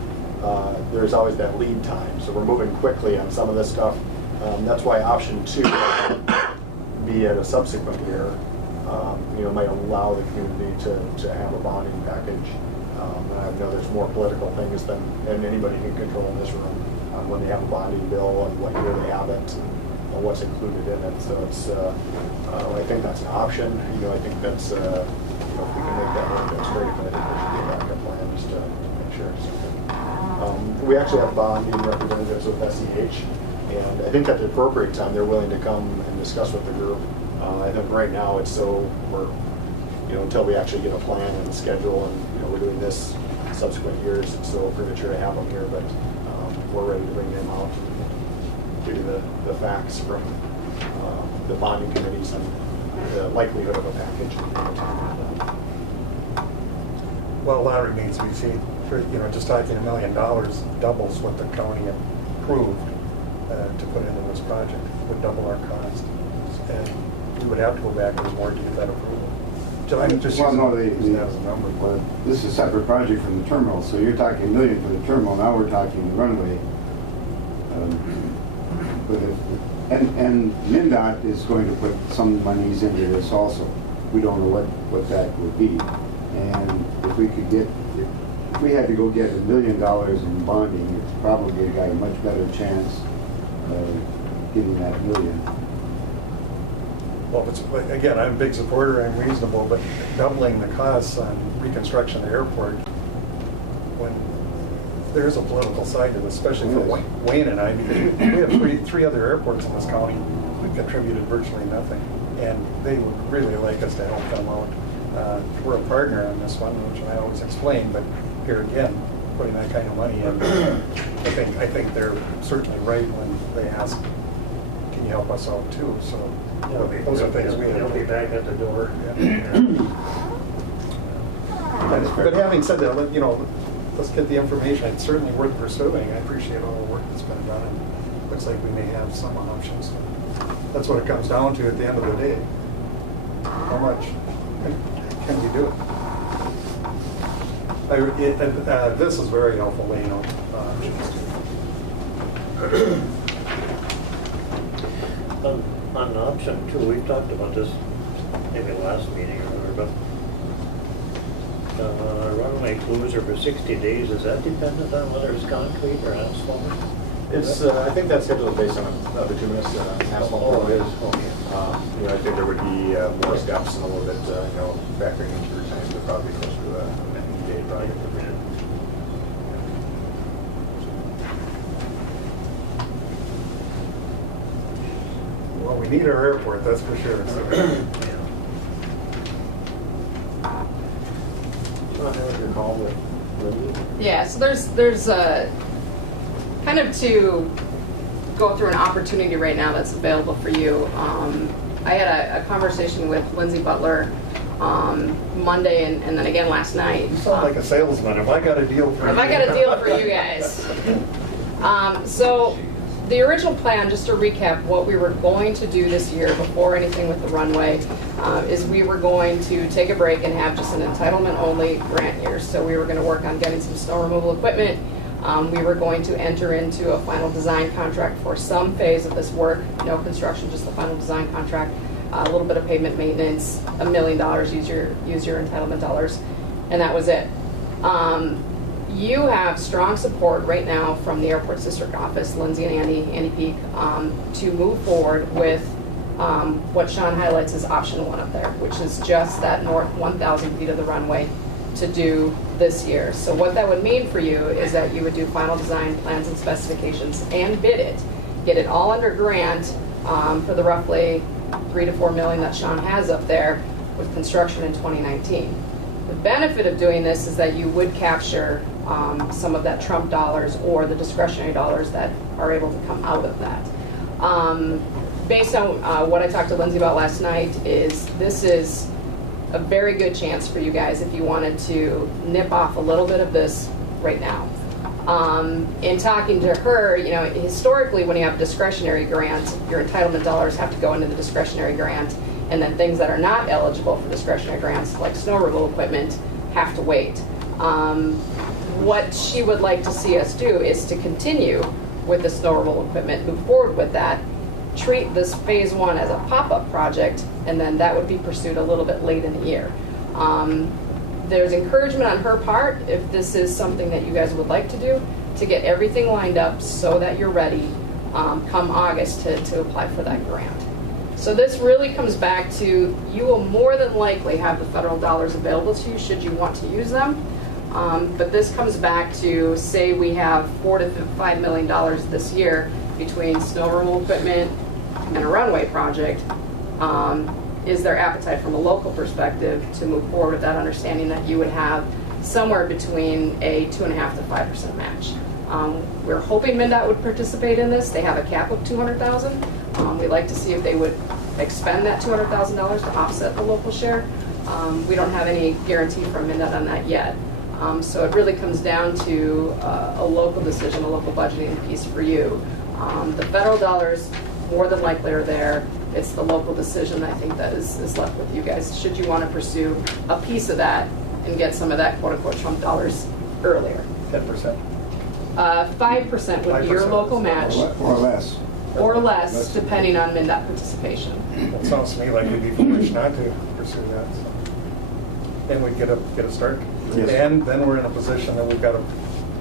There's always that lead time, so we're moving quickly on some of this stuff. That's why option 2, be at a subsequent year, might allow the community to have a bonding package. And I know there's more political things than anybody can control in this room when they have a bonding bill and what year they have it and what's included in it. So it's, I think that's an option. I think that's, if we can make that work, that's great. But I think there should be a backup plan just to make sure. We actually have bonding representatives with SEH, and I think at the appropriate time they're willing to come and discuss with the group. I think right now it's so we're, until we actually get a plan and a schedule, and we're doing this subsequent years, it's so premature to have them here. But we're ready to bring them out and give you the facts from the bonding committees and the likelihood of a package. Well, a lot remains to be seen. Just talking $1 million doubles what the county approved to put into this project. Would double our cost, and we would have to go backwards more to get that approval. I'm just well, no, using that as a number. This is a separate project from the terminal, so you're talking $1 million for the terminal. Now we're talking the runway. And MnDOT is going to put some monies into this also. We don't know what that would be. And if we could get, if we had to go get $1 million in bonding, it's probably got a much better chance of getting that $1 million. Well, again, I'm a big supporter, I'm reasonable, but doubling the costs on reconstruction of the airport, when there is a political side to this, especially for Wayne and I, because we have three other airports in this county. We've contributed virtually nothing, and they would really like us to help them out. We're a partner on this one, which I always explain, but here again, putting that kind of money in, I think they're certainly right when they ask, can you help us out too? So those are things we have. They'll be back at the door. But having said that, let's get the information. It's certainly worth pursuing. I appreciate all the work that's been done, and it looks like we may have some options. That's what it comes down to at the end of the day. How much can we do? This is very helpful, laying out options. On option 2, we've talked about this maybe last meeting or whatever, but runway closure for 60 days, is that dependent on whether it's concrete or asphalt? It's, I think that's scheduled based on a bituminous asphalt. Oh, it is. I think there would be more steps and a little bit, factoring into your time, but probably closer to a 90-day project. Well, we need our airport, that's for sure. Yeah, so there's kind of to go through an opportunity right now that's available for you. I had a conversation with Lindsay Butler Monday and then again last night. You sound like a salesman. If I got a deal for you. If I got a deal for you guys. So the original plan, just to recap, what we were going to do this year before anything with the runway is we were going to take a break and have just an entitlement-only grant year. So we were going to work on getting some snow removal equipment. We were going to enter into a final design contract for some phase of this work, no construction, just the final design contract, a little bit of pavement maintenance, $1 million, use your entitlement dollars, and that was it. You have strong support right now from the Airports District Office, Lindsay and Andy Peak, to move forward with what Sean highlights as option 1 up there, which is just that north 1,000 feet of the runway to do this year. So what that would mean for you is that you would do final design plans and specifications and bid it, get it all under grant for the roughly $3 to $4 million that Sean has up there with construction in 2019. The benefit of doing this is that you would capture some of that Trump dollars or the discretionary dollars that are able to come out of that. Based on what I talked to Lindsay about last night, this is a very good chance for you guys if you wanted to nip off a little bit of this right now. In talking to her, historically when you have a discretionary grant, your entitlement dollars have to go into the discretionary grant, and then things that are not eligible for discretionary grants, like snow removal equipment, have to wait. What she would like to see us do is to continue with the snow removal equipment, move forward with that, treat this phase one as a pop-up project, and then that would be pursued a little bit late in the year. There's encouragement on her part, if this is something that you guys would like to do, to get everything lined up so that you're ready come August to apply for that grant. So this really comes back to, you will more than likely have the federal dollars available to you should you want to use them. But this comes back to, say we have $4 to $5 million this year between snow removal equipment and a runway project. Is there appetite from a local perspective to move forward with that understanding that you would have somewhere between a 2.5% to 5% match? We're hoping MnDOT would participate in this. They have a cap of $200,000. We'd like to see if they would expend that $200,000 to offset the local share. We don't have any guarantee from MnDOT on that yet. So it really comes down to a local decision, a local budgeting piece for you. The federal dollars more than likely are there. It's the local decision, I think, that is left with you guys. Should you want to pursue a piece of that and get some of that quote-unquote Trump dollars earlier? 10%. 5% would be your 5% local match, Or less. or less, depending on MnDOT participation. It sounds to me like we'd be foolish not to pursue that. So. And we'd get a start. Yes. And then we're in a position that we've got a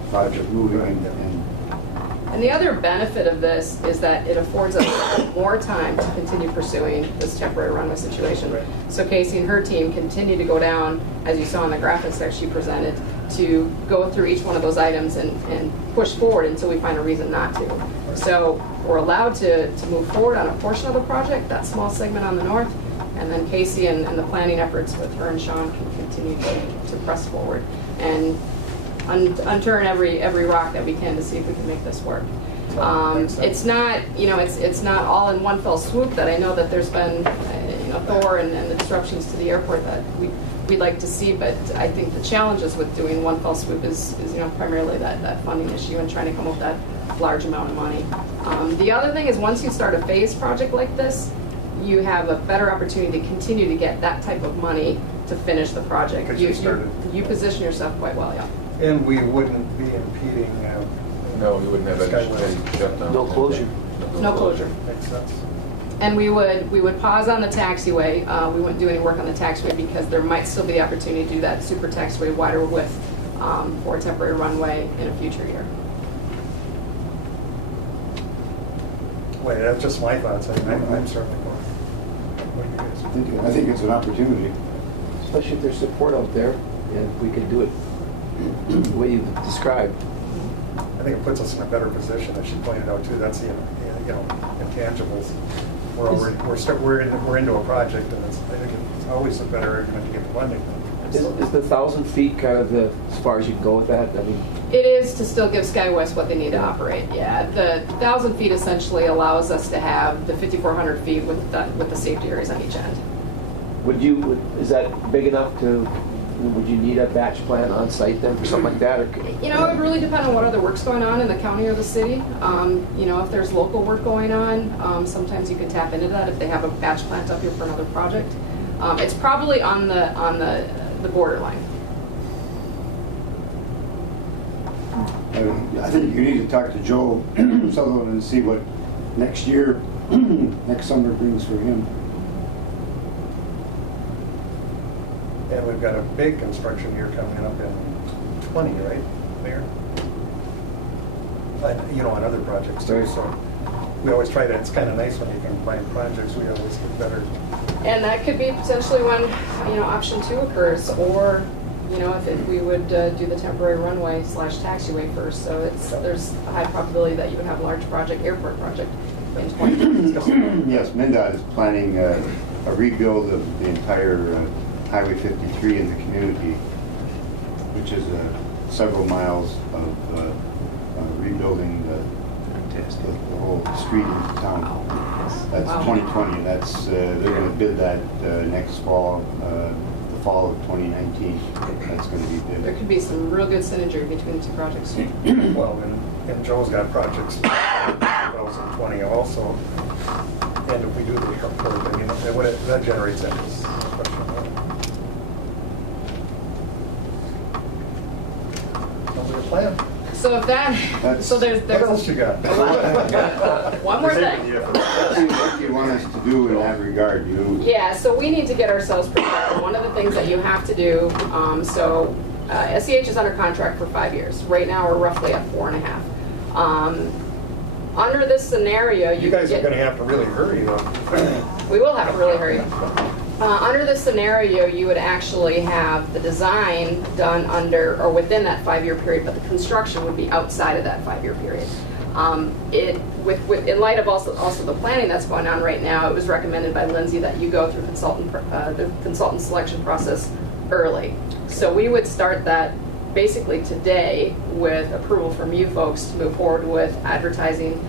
Project moving and And the other benefit of this is that it affords us more time to continue pursuing this temporary runway situation. Right. So Casey and her team continue to go down, as you saw in the graphics that she presented, to go through each one of those items and push forward until we find a reason not to. So we're allowed to move forward on a portion of the project, that small segment on the north, and then Casey and the planning efforts with her and Sean can continue to press forward and unturn every rock that we can to see if we can make this work. It's not, it's not all in one fell swoop. That I know that there's been, Thor and the disruptions to the airport that we'd like to see, but I think the challenges with doing one fell swoop is primarily that funding issue and trying to come up with that large amount of money. The other thing is, once you start a phase project like this, you have a better opportunity to continue to get that type of money to finish the project. Because you position yourself quite well, yeah. And we wouldn't be impeding. No, we wouldn't have any shutdown. No closure. No closure. Makes sense. And we would pause on the taxiway. We wouldn't do any work on the taxiway because there might still be opportunity to do that super taxiway wider width for a temporary runway in a future year. Wait, that's just my thoughts. I'm certainly for it. What do you guys? I think it's an opportunity. Especially if there's support out there, and we can do it the way you've described. I think it puts us in a better position, as she pointed out too. That's the intangibles. We're into a project, and I think it's always a better argument to get the funding. Is the 1,000 feet kind of as far as you can go with that? I mean, It is to still give SkyWest what they need to operate. Yeah, the 1,000 feet essentially allows us to have the 5,400 feet with the safety areas on each end. is that big enough to? Would you need a batch plan on site then for something like that? Or It would really depend on what other work's going on in the county or the city. If there's local work going on, sometimes you can tap into that if they have a batch plant up here for another project. It's probably on the borderline. I think you need to talk to Joe Sutherland and see what next summer brings for him. And we've got a big construction year coming up in 20, right, Mayor? And, on other projects too. So we always try to. It's kind of nice when you can find projects. We always get better. And that could be potentially when, option 2 occurs, or, if we would do the temporary runway / taxiway first. So there's a high probability that you would have a large airport project in 2020. Yes, MnDOT is planning a rebuild of the entire Highway 53 in the community, which is several miles of rebuilding the whole street in town. That's 2020. That's they're going to bid that next fall, the fall of 2019. That's going to be bid. There could be some real good synergy between the two projects. Well, and Joe's got projects in 2020 also. And if we do the airport, that generates interest. Sounds like a plan. So if that, That's- so there's What else you got? one more thing. What do you want us to do in that regard? Yeah, so we need to get ourselves prepared. One of the things that you have to do, SEH is under contract for 5 years. Right now, we're roughly at 4.5. Under this scenario, You guys are get- gonna have to really hurry though. We will have to really hurry. Under this scenario, you would actually have the design done under or within that 5-year period, but the construction would be outside of that 5-year period. In light of also the planning that's going on right now, it was recommended by Lindsay that you go through the consultant selection process early. So we would start that basically today with approval from you folks to move forward with advertising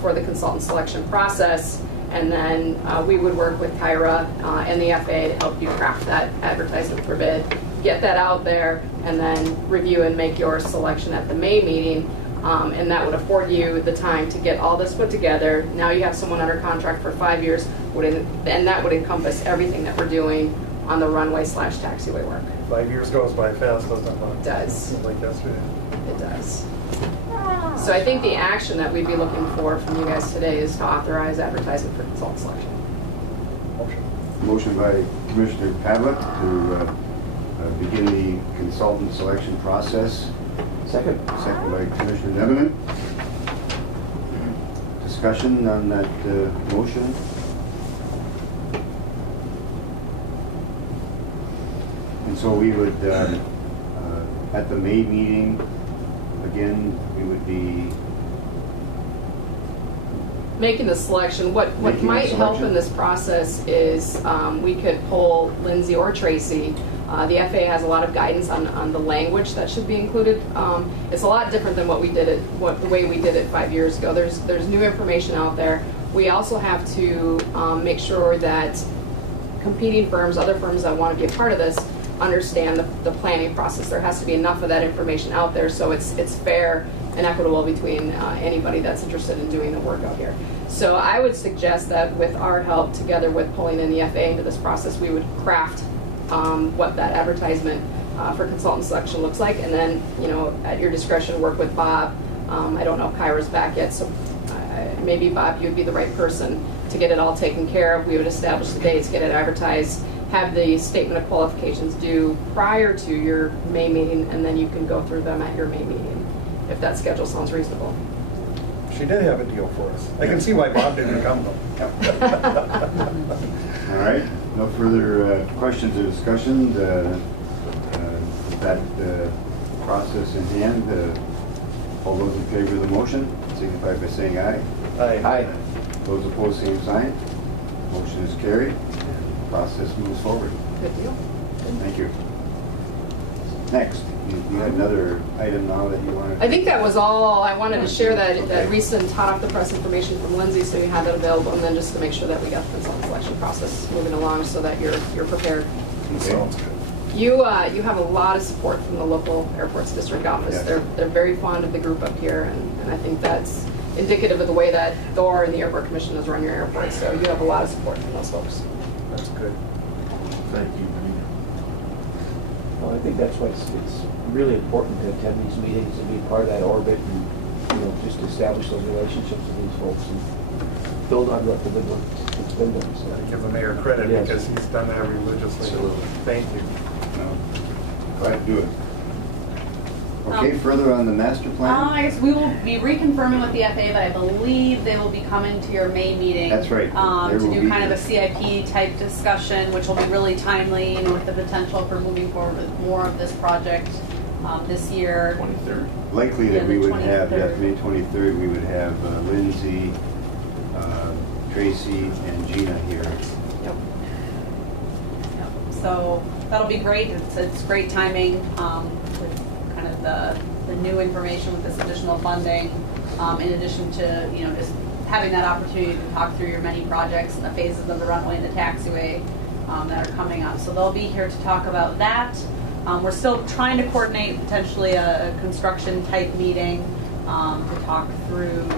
for the consultant selection process. And then we would work with Kyra and the FAA to help you craft that advertisement for bid, get that out there, and then review and make your selection at the May meeting. And that would afford you the time to get all this put together. Now you have someone under contract for 5 years, and that would encompass everything that we're doing on the runway/taxiway work. 5 years goes by fast, doesn't it? It does. Seems like yesterday. It does. So I think the action that we'd be looking for from you guys today is to authorize advertisement for consultant selection. Motion. Motion by Commissioner Pavlik to begin the consultant selection process. Second? Second by Commissioner Nemenin. Discussion on that motion? And so we would, at the May meeting, again, we would be Making the selection, what Making the might help selection. in this process is we could pull Lindsay or Tracy. The FAA has a lot of guidance on the language that should be included. It's a lot different than the way we did it 5 years ago. There's new information out there. We also have to make sure that competing firms, other firms that want to be a part of this, understand the planning process. There has to be enough of that information out there so it's fair and equitable between anybody that's interested in doing the work out here. So I would suggest that with our help, together with pulling in the FAA into this process, we would craft what that advertisement for consultant selection looks like, and then, at your discretion, work with Bob. I don't know if Kyra's back yet, so maybe Bob, you'd be the right person to get it all taken care of. We would establish the dates, get it advertised, have the statement of qualifications due prior to your May meeting, and then you can go through them at your May meeting, if that schedule sounds reasonable. She did have a deal for us. I can see why Bob didn't come though. all right. No further questions or discussion. With that process in hand, all those in favor of the motion signify by saying aye. Aye. Those opposed, same sign. Motion is carried. Process moves forward. Good deal. Thank you. Next, you had another item now that you wanted. I think that was all. I wanted to share that recent hot off the press information from Lindsay, so you had that available, and then just to make sure that we got the consultant selection process moving along so that you're prepared. Sounds good. You have a lot of support from the local airports district office. Yes. They're very fond of the group up here, and I think that's indicative of the way that Thor and the Airport Commission has run your airport. So you have a lot of support from those folks. That's good. Thank you. Well, I think that's why it's really important to attend these meetings and be part of that orbit and, just establish those relationships with these folks and build on what the good work that's been done. I So, give the mayor credit Yes. because he's done that religiously. Absolutely. Thank you. Glad to do it. Okay, further on the master plan? I guess we will be reconfirming with the FAA, but I believe they will be coming to your May meeting. That's right. There To will do be- kind of a CIP type discussion, which will be really timely, with the potential for moving forward with more of this project this year. 23rd. Likely Yeah, that the we would have, 23rd. May 23rd, we would have Lindsay, Tracy, and Gina here. Yep. So that'll be great. It's great timing with kind of the new information with this additional funding, in addition to, just having that opportunity to talk through your many projects and the phases of the runway and the taxiway that are coming up. So they'll be here to talk about that. We're still trying to coordinate potentially a construction type meeting to talk through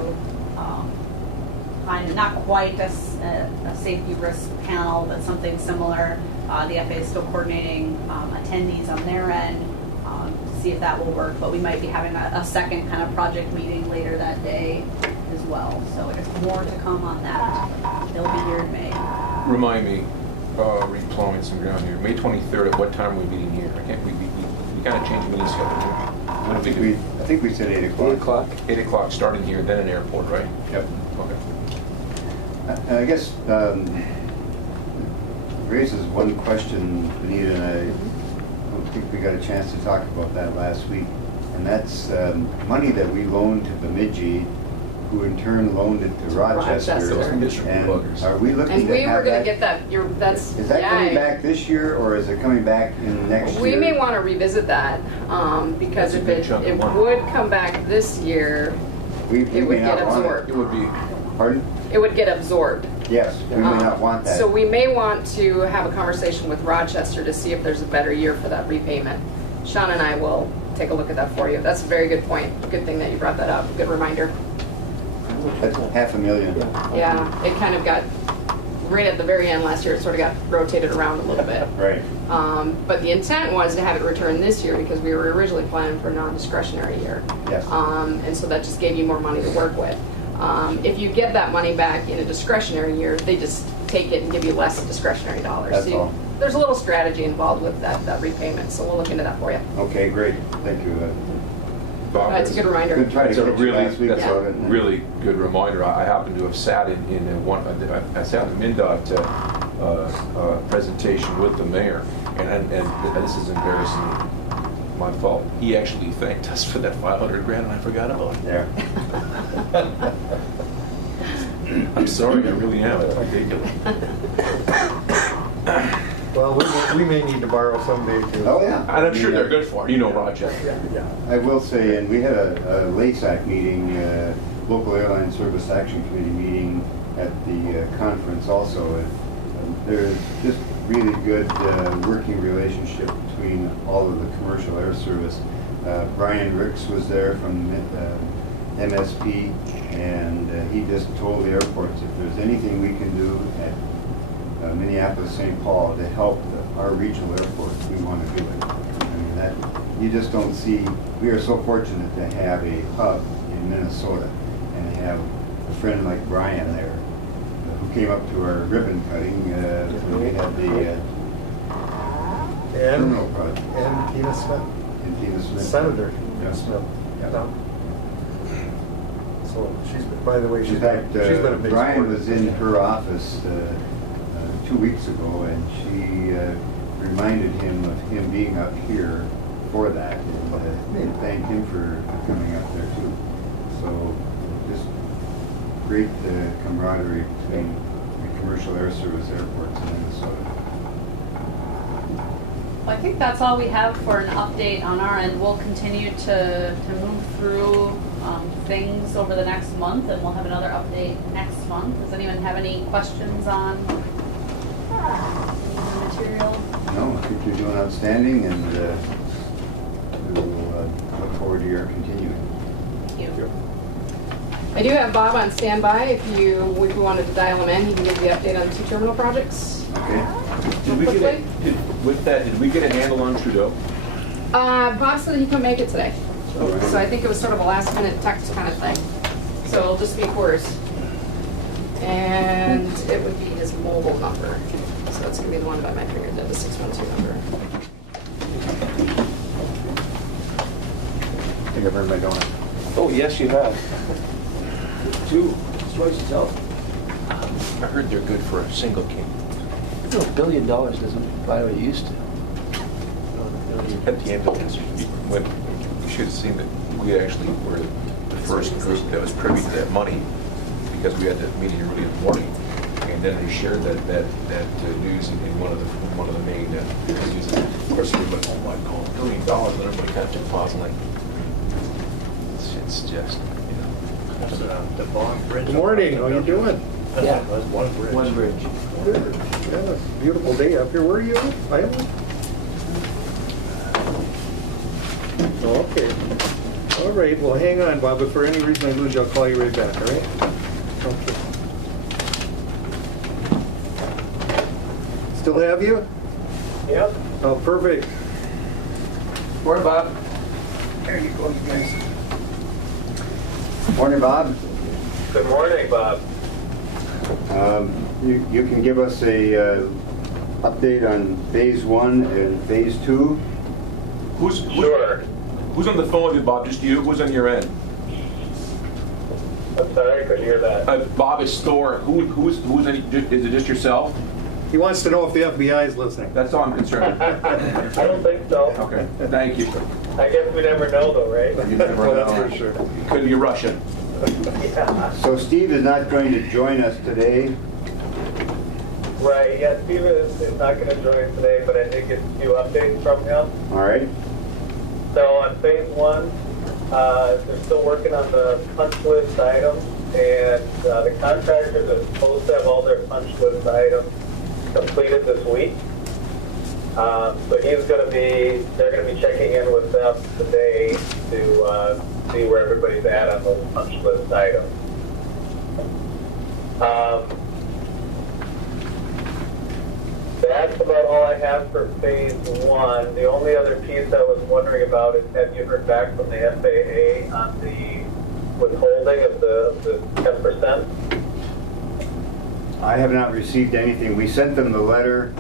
kind of not quite a safety risk panel, but something similar. The FAA is still coordinating attendees on their end, see if that will work. But we might be having a second kind of project meeting later that day as well. So there's more to come on that. They'll be here in May. Remind me, replowing some ground here, May 23rd, at what time are we meeting here? I can't, we kind of changed the meeting schedule here. What I did we think do? I think we said 8 o'clock. 8 o'clock? 8 o'clock, starting here, then an airport, right? Yep. Okay. I guess raises one question, Benita, and I don't think we got a chance to talk about that last week, and that's money that we loaned to Bemidji, who in turn loaned it to Rochester. Rochester. And are we looking And to we were have gonna that? get that, that's, Is that coming yeah. back this year, or is it coming back in next year? We may want to revisit that, because That's a if good it chunk of it money. would come back this year, We it may would not get want absorbed. It would be, Pardon? It would get absorbed. Yes, we may not want that. So we may want to have a conversation with Rochester to see if there's a better year for that repayment. Sean and I will take a look at that for you. That's a very good point. Good thing that you brought that up. Good reminder. That's $500,000. Yeah, it kind of got, right at the very end last year, it sort of got rotated around a little bit. Right. But the intent was to have it returned this year because we were originally planning for a non-discretionary year. Yes. And so that just gave you more money to work with. If you get that money back in a discretionary year, they just take it and give you less discretionary dollars. That's So all. there's a little strategy involved with that repayment, so we'll look into that for you. Okay, great. Thank you. Bob, That's a good reminder. Good try to That's a catch you really, last week that's about a it. really good reminder. I happen to have sat in one, I sat in the MnDOT presentation with the mayor, and this is embarrassing, my fault. He actually thanked us for that $500,000, and I forgot about it. There. I'm sorry, I really am. It's ridiculous. Well, we may need to borrow someday too. Oh, yeah. And I'm sure they're good for it. You know Rochester. Yeah. I will say, and we had a LASAC meeting, Local Airline Service Action Committee meeting at the conference also. And there's just really good working relationship between all of the commercial air service. Brian Ricks was there from MSP, and he just told the airports if there's anything we can do at Minneapolis, St. Paul to help our regional airports, we want to do it. I mean, that, you just don't see, we are so fortunate to have a hub in Minnesota and have a friend like Brian there who came up to our ribbon cutting when we had the terminal project. And Tina Smith, And Tina Smith. Senator Yeah. Smith. Yeah. So she's, by the way, In fact, she's been a big Brian supporter. was in her office 2 weeks ago, and she reminded him of him being up here for that, and thanked him for coming up there too. So just great camaraderie between the commercial air service airports in Minnesota. Well, I think that's all we have for an update on our end. We'll continue to move through things over the next month, and we'll have another update next month. Does anyone have any questions on the material? No, I think you're doing outstanding, and we will look forward to your continuing. Thank you. I do have Bob on standby. If you wanted to dial him in, he can give you the update on the 2 terminal projects. Okay? Did we get Quickly? with that, did we get a handle on Trudeau? Bob said he couldn't make it today. All right. So I think it was sort of a last minute text kind of thing. So it'll just be Coors. And it would be his mobile number. So that's gonna be the one by my fingertip, the 612 number. I think I've earned my donut. Oh, yes, you have. 2, Joyce is out. I heard they're good for a single king. You know, $1 billion doesn't buy what it used to. At the ambulance, you should have seen that we actually were the first group that was privy to that money because we had that meeting early in the morning. And then they shared that news in one of the main news. Of course, everybody, oh my God, $1 billion, and everybody kind of took pause and like, it's just, you know. That's the Bond Bridge. Good morning, how you doing? Yeah. That's one bridge. One bridge. Good. Yeah, beautiful day up here. Where are you? Iowa? Okay. All right, well, hang on, Bob. If for any reason I lose you, I'll call you right back, all right? Okay. Still have you? Yep. Oh, perfect. Morning, Bob. There you go, you guys. Morning, Bob. Good morning, Bob. You can give us a update on phase 1 and phase 2? Sure. Who's on the phone with you, Bob? Just you? Who's on your end? I'm sorry, I couldn't hear that. Bob, it's Thor. Who's is it just yourself? He wants to know if the FBI is listening. That's all I'm concerned. I don't think so. Okay, thank you. I guess we never know though, right? You never Well, know. that's for sure. It could be Russian. Yeah. So Steve is not going to join us today. Right, yeah, Steve is not going to join today, but I did get a few updates from him. All right. So on phase 1, they're still working on the punch list items, and the contractors are supposed to have all their punch list items completed this week. So they're going to be checking in with them today to see where everybody's at on those punch list items. That's about all I have for phase 1. The only other piece I was wondering about is, have you heard back from the FAA on the withholding of the 10%? I have not received anything. We sent them the letter.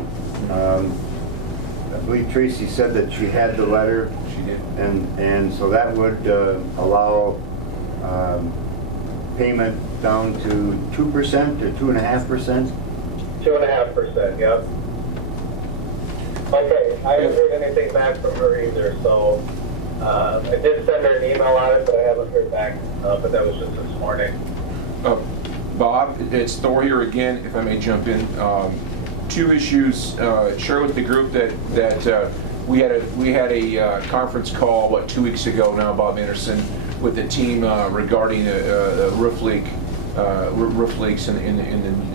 I believe Tracy said that she had the letter. She did. And so that would allow payment down to 2% or 2.5%. 2.5%, yep. Okay, I haven't heard anything back from her either, so I did send her an email on it, but I haven't heard back, but that was just this morning. Bob, it's Thor here again, if I may jump in. Two issues. Share with the group that we had a conference call 2 weeks ago now, Bob Anderson, with the team regarding roof leaks in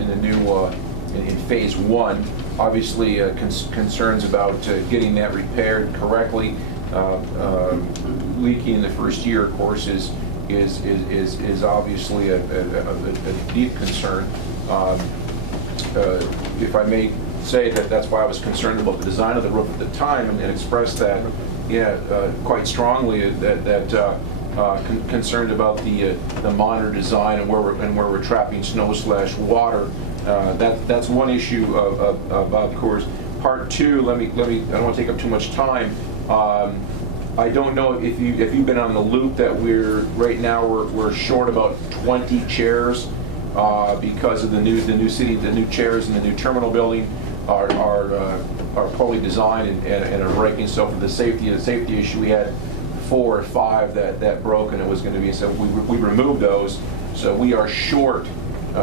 the new in phase 1. Obviously, concerns about getting that repaired correctly. Leaking in the first year, of course, is obviously a deep concern. If I may say that's why I was concerned about the design of the roof at the time, and expressed that quite strongly, that concerned about the monitor design and where we're trapping snow/water. That's one issue of course. Part 2, I don't want to take up too much time. I don't know if you've been on the loop that we're short about 20 chairs because of the new chairs in the new terminal building are poorly designed and are breaking. So for the safety issue, we had 4 or 5 that broke, and it was going to be, so we removed those. So we are short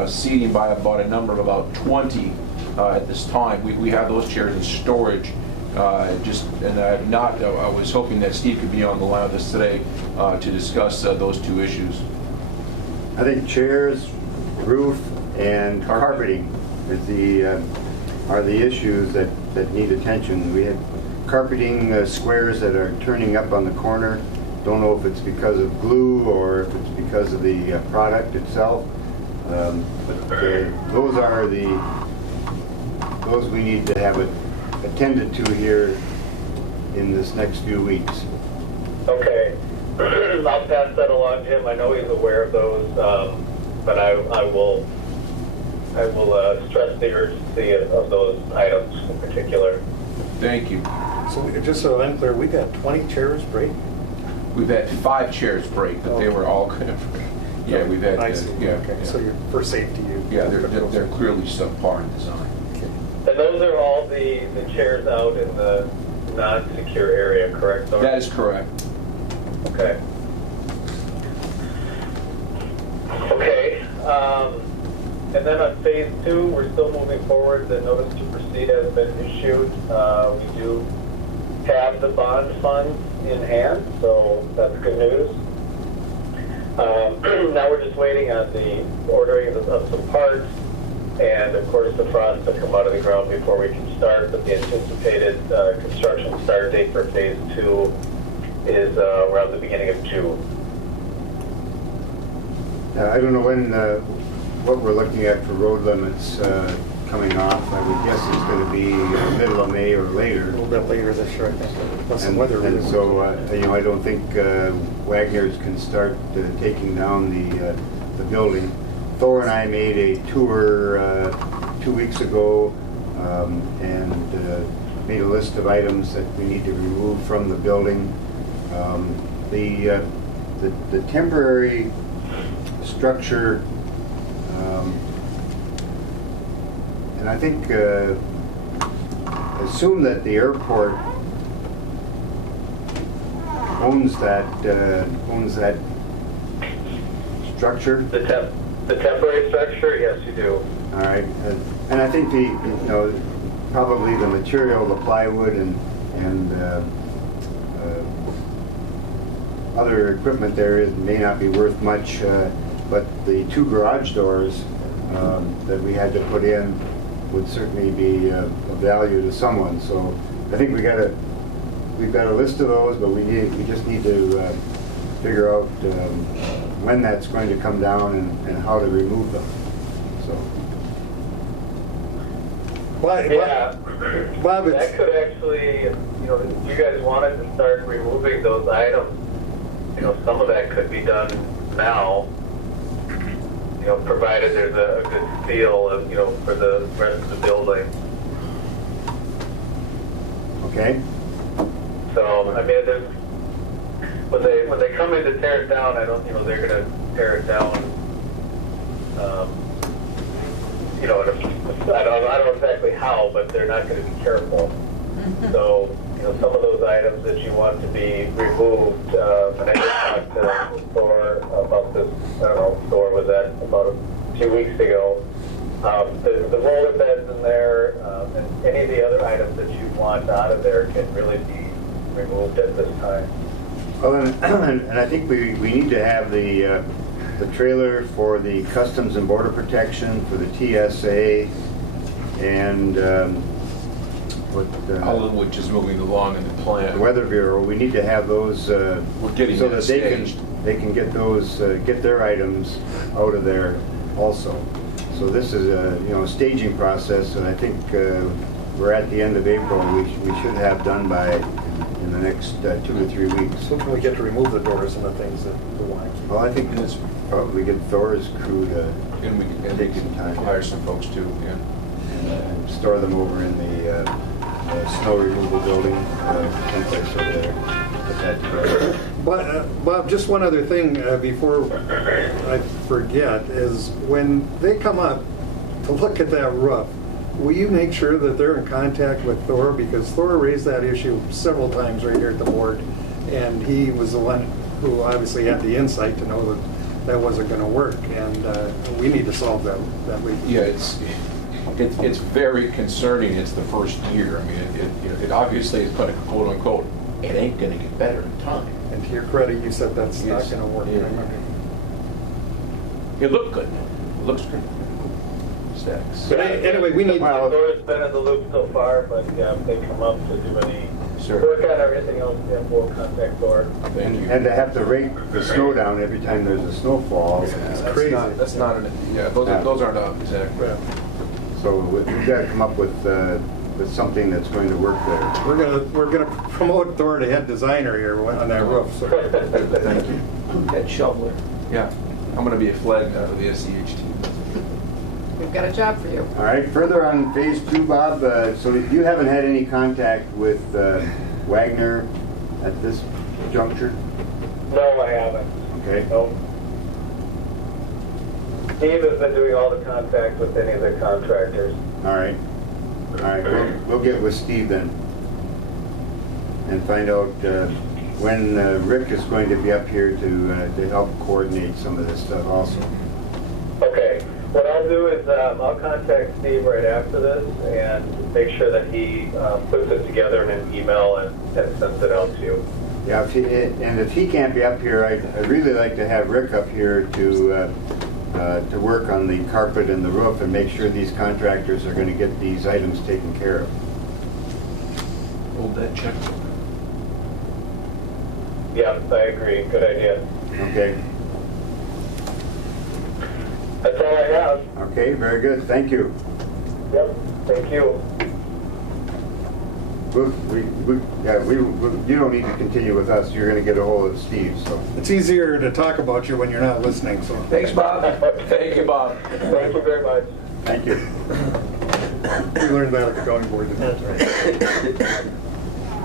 seating by about a number of about 20 at this time. We have those chairs in storage. I was hoping that Steve could be on the line with us today to discuss those 2 issues. I think chairs, roof, and carpeting are the issues that need attention. We have carpeting squares that are turning up on the corner. Don't know if it's because of glue or if it's because of the product itself. But those we need to have attended to here in this next few weeks. Okay. I'll pass that along to him. I know he's aware of those, but I will stress the urgency of those items in particular. Thank you. So just so I'm clear, we've had 20 chairs break? We've had 5 chairs break, but they were all kind of. Yeah, we've had. I see. Okay. Yeah. So you're for safety. They're clearly subpar in design. And those are all the chairs out in the non-secure area, correct? Thor? That is correct. Okay. Okay. And then on phase 2, we're still moving forward. The notice to proceed has been issued. We do have the bond funds in hand, so that's good news. Now we're just waiting on the ordering of some parts, and of course the frost to come out of the ground before we can start. But the anticipated construction start date for phase 2 is around the beginning of June. I don't know what we're looking at for road limits. coming off. I would guess it's going to be middle of May or A later. little bit later this year, I think. Plus some And weather. and so, I don't think Wagner's can start taking down the building. Thor and I made a tour 2 weeks ago and made a list of items that we need to remove from the building. The temporary structure, and I think assume that the airport owns that structure. The temporary structure, yes, you do. All right, and I think probably the material, the plywood and other equipment there may not be worth much, but the 2 garage doors that we had to put in would certainly be of value to someone. So I think we've got a list of those, but we just need to figure out when that's going to come down and how to remove them. So. Yeah, Bob, that could actually, if you guys wanted to start removing those items, some of that could be done now, provided there's a good feel of, for the rest of the building. Okay. So, I mean, when they come in to tear it down, I don't, they're going to tear it down, I don't know exactly how, but they're not going to be careful. So, some of those items that you want to be removed, and I just talked to Thor about this, I don't know, Thor was at about a few weeks ago. The roller beds in there, and any of the other items that you want out of there can really be removed at this time. Well, and I think we need to have the trailer for the Customs and Border Protection, for the TSA, and All of which is moving along in the plan. the Weather Bureau. We need to have those We're getting so that that staged. they can get those get their items out of there also. So this is a staging process, and I think we're at the end of April. We should have done by in the next 2 to 3 weeks. so can we get to remove the doors and the things that we want to keep? Well, I think it's probably get Thor's crew to And we can take some time hire some folks too, yeah. and store them over in the snow removal building, someplace over there. Put that together. Bob, just one other thing before I forget is when they come up to look at that roof, will you make sure that they're in contact with Thor? Because Thor raised that issue several times right here at the board, and he was the one who obviously had the insight to know that wasn't going to work, and we need to solve that leak. Yeah, it's very concerning. It's the first year. I mean, it obviously is going to, quote unquote, it ain't going to get better in time. And to your credit, you said that's not Yes. going to work. Yeah. It looked good. It looks good. Stacks. But anyway, we need. Thor's been in the loop so far, but yeah, if they come up to do any Sure. work on everything else, then we'll contact Thor. Thank you. And to have to rake the snow down every time there's a snowfall. It's crazy. That's not an, yeah, those aren't up, exactly. Yeah. So we've got to come up with something that's going to work there. We're gonna promote Thor to head designer here on that roof. So. Thank you. Head shoveler. Yeah, I'm going to be a flag out of the SEH team. We've got a job for you. All right, further on phase 2, Bob, so you haven't had any contact with Wagner at this juncture? No, I haven't. Okay. No. Steve has been doing all the contact with any of the contractors. All right. All right, we'll get with Steve then and find out when Rick is going to be up here to help coordinate some of this stuff also. Okay. What I'll do is I'll contact Steve right after this and make sure that he puts it together in an email and sends it out to you. Yeah, if he can't be up here, I'd really like to have Rick up here to work on the carpet and the roof and make sure these contractors are going to get these items taken care of. Hold that check. Yeah, I agree. Good idea. Okay. That's all I have. Okay, very good. Thank you. Yep, thank you. You don't need to continue with us. You're going to get a hold of Steve, so. It's easier to talk about you when you're not listening, so. Thanks, Bob. Thank you, Bob. Thank you very much. Thank you. We learned that at the county board. That's right.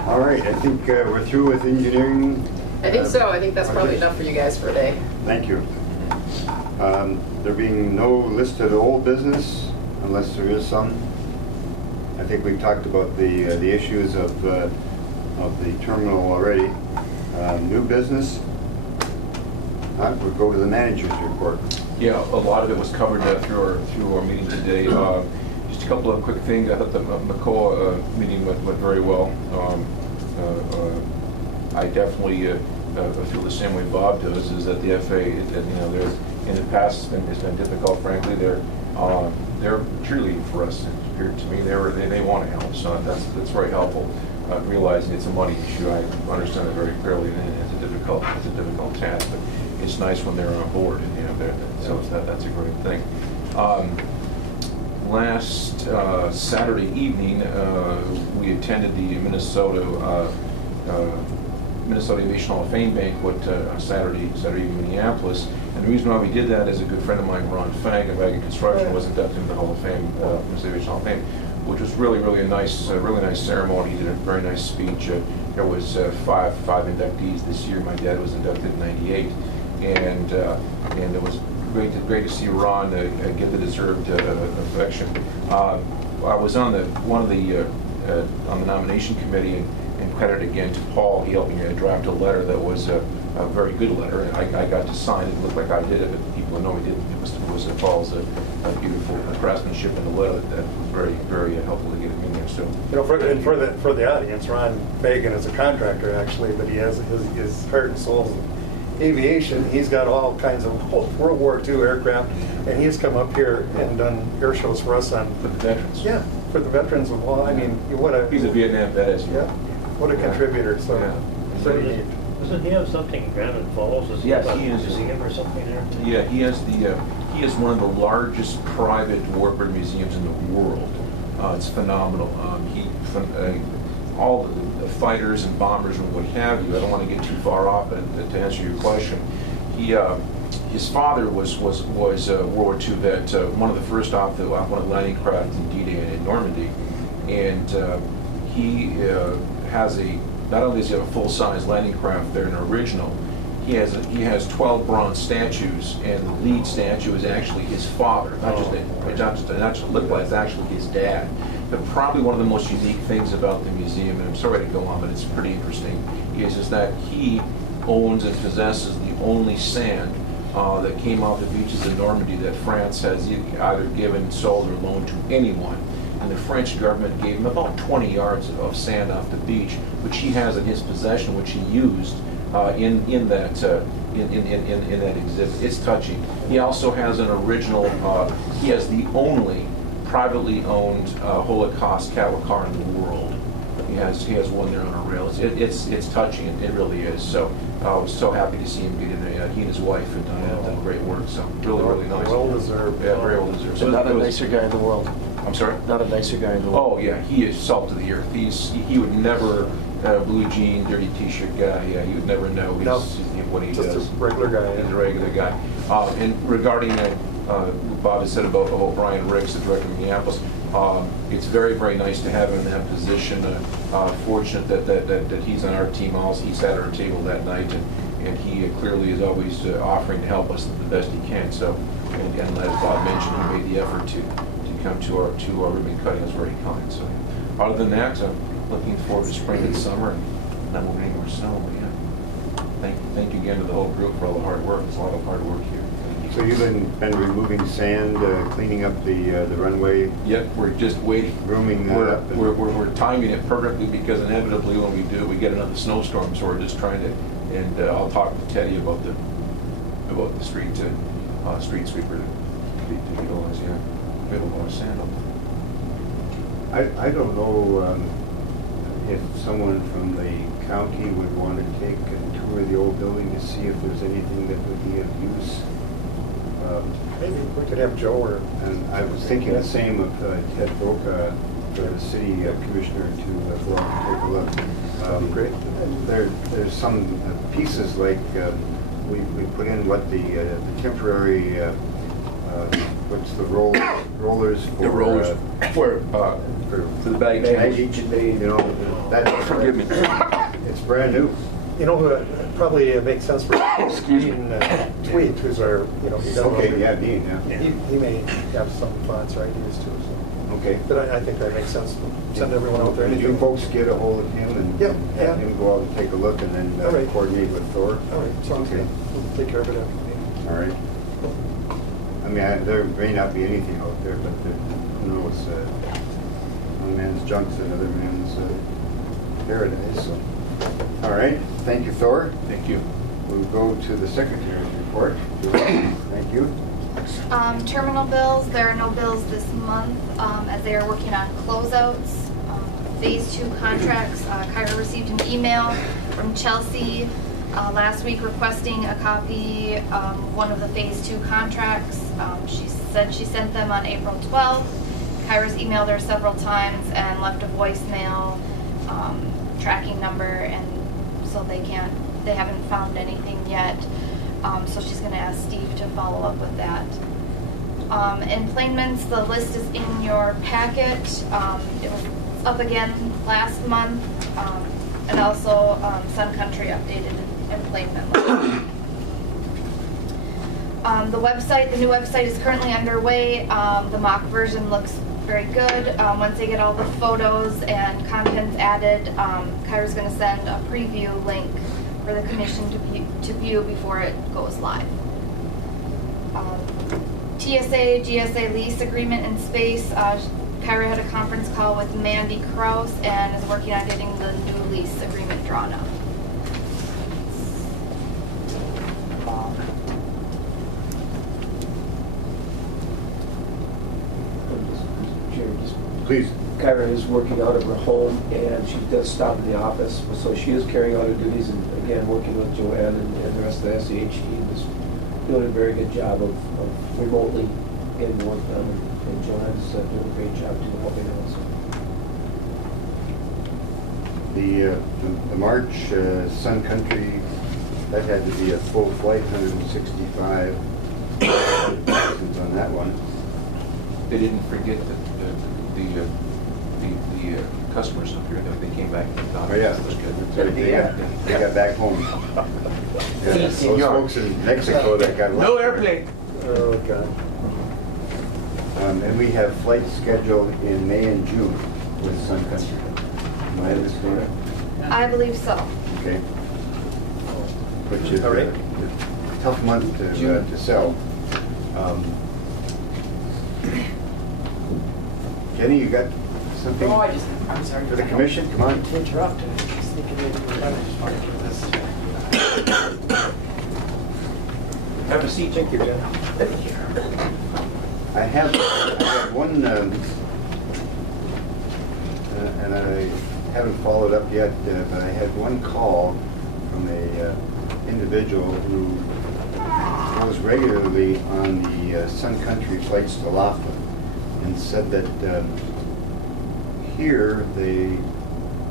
All right, I think we're through with engineering. I think so. I think that's probably enough for you guys for a day. Thank you. There being no listed old business, unless there is some. I think we've talked about the issues of the terminal already. New business. We'll go to the manager's report. Yeah, a lot of it was covered through our meeting today. Just a couple of quick things. I thought the McCoa meeting went very well. I definitely feel the same way Bob does. Is that the FA? They're in the past it's been difficult. Frankly, they're cheerleading for us. It appeared to me they want to help. So that's very helpful. Realizing it's a money issue, I understand it very clearly, and it's a difficult task. But it's nice when they're on board, and so that's a great thing. Last Saturday evening, we attended the Minnesota Aviation Hall of Fame banquet on Saturday evening in Minneapolis. And the reason why we did that is a good friend of mine, Ron Fang of Wagon Construction, was inducted into the Hall of Fame, Minnesota Aviation Hall of Fame, which was really a nice ceremony. He did a very nice speech. There was five inductees this year. My dad was inducted in '98, and it was great to see Ron get the deserved affection. I was on on the nomination committee, and credit again to Paul. He helped me draft a letter that was a very good letter, and I got to sign it. It looked like I did it, but people know we didn't. It was Paul's beautiful craftsmanship in the letter that was very helpful to get it in there. So, for the audience, Ron Fagan is a contractor actually, but he has his heart and soul in aviation. He's got all kinds of World War II aircraft, and he's come up here and done air shows for us on for the veterans. Yeah, for the veterans. Well, I mean, he's a Vietnam vet, as you know. Yeah, what a contributor. So, so neat. Doesn't he have something in Granite Falls? Yes, he is. Museum or something there? Yeah, he has one of the largest private warbird museums in the world. It's phenomenal. All the fighters and bombers and what have you. I don't want to get too far off, but to answer your question, his father was World War II vet, one of the first off one of the landing craft in D-Day and in Normandy, and he not only does he have a full-size landing craft there, an original, he has 12 bronze statues, and the lead statue is actually his father, not just look like, it's actually his dad. But probably one of the most unique things about the museum, and I'm sorry to go on, but it's pretty interesting, is that he owns and possesses the only sand that came off the beaches of Normandy that France has either given, sold, or loaned to anyone. And the French government gave him about 20 yards of sand off the beach, which he has in his possession, which he used in that exhibit. It's touching. He also has an original. He has the only privately owned Holocaust cattle car in the world. He has one there on a rail. It's touching. It really is. So I was so happy to see him get in there. He and his wife have done great work. So really nice. Well deserved. Yeah, very well deserved. So not a nicer guy in the world. I'm sorry? Not a nicer guy in the world. Oh yeah, he is salt of the earth. He would never blue jean, dirty t-shirt guy. Yeah, you would never know what he does. Just a regular guy. He's a regular guy. And regarding what Bob has said about Brian Riggs, the director of Minneapolis, it's very nice to have him in that position. Fortunate that he's on our team. Also, he sat at our table that night, and he clearly is always offering to help us the best he can. So, and as Bob mentioned, he made the effort to come to our ribbon cutting. It was very kind. So, other than that, looking forward to spring and summer, and not moving any more snow. But yeah, thank you again to the whole group for all the hard work. It's a lot of hard work here. So you've been removing sand, cleaning up the runway. Yep, we're just waiting. Grooming that up. We're timing it perfectly because inevitably when we do, we get another snowstorm. So we're just trying to, and I'll talk to Teddy about the street sweeper to utilize. Yeah, we have a lot of sand up there. I don't know if someone from the county would want to take a tour of the old building to see if there's anything that would be of use. Maybe we could have Joe or, And I was thinking the same of Ted Boca, the city commissioner, to go out and take a look. great. There's some pieces like we put in what the temporary, what's the rollers for? The rollers for the baggage. You know, that's. Forgive me. It's brand new. You know, probably it makes sense for Dean Tweet, who's our, he does. Okay, yeah, Dean, yeah. He may have some thoughts or ideas too, so. Okay. But I think that makes sense. Send everyone out there. Did you folks get a hold of him and Yeah, have yeah. him go out and take a look and then All right. coordinate with Thor? All right, sounds Okay. good. We'll take care of it after the meeting. All right. I mean, there may not be anything out there, but who knows? One man's junk's another man's paradise. So. All right. Thank you, Thor. Thank you. We'll go to the secretary's report. Thank you. Terminal bills, there are no bills this month as they are working on closeouts. Phase 2 contracts, Kyra received an email from Chelsea last week requesting a copy of one of the Phase 2 contracts. She said she sent them on April 12th. Kyra's emailed her several times and left a voicemail tracking number, and so they haven't found anything yet. So she's going to ask Steve to follow up with that. Employments, the list is in your packet. It was up again last month, and also Sun Country updated employment list. The new website is currently underway. The mock version looks very good. Once they get all the photos and contents added, Kyra's going to send a preview link for the commission to view before it goes live. TSA, GSA lease agreement in space. Kyra had a conference call with Mandy Kraus and is working on getting the new lease agreement drawn up. Please. Kyra is working out of her home, and she does stop in the office, so she is carrying out her duties, and again, working with Joanne and the rest of the SEH team is doing a very good job of remotely getting work done, and Joanne's doing a great job too, helping us. The March Sun Country, that had to be a full flight, 165 on that one. They didn't forget that the customers up here, they came back and thought Oh, yeah. that was good. They got back home. Yeah, those folks in Mexico that got No airplane. Oh, God. And we have flights scheduled in May and June with Sun Country. Am I understanding? I believe so. Okay. Which is All right. a tough month to sell. Jenny, you got something Oh, I'm sorry. for the commission? Come on. To interrupt, I was just thinking maybe we might just want to give this. Have a seat. Thank you, Jen. I have one, and I haven't followed up yet, but I had one call from a individual who goes regularly on the Sun Country flights to Laughlin, and said that here they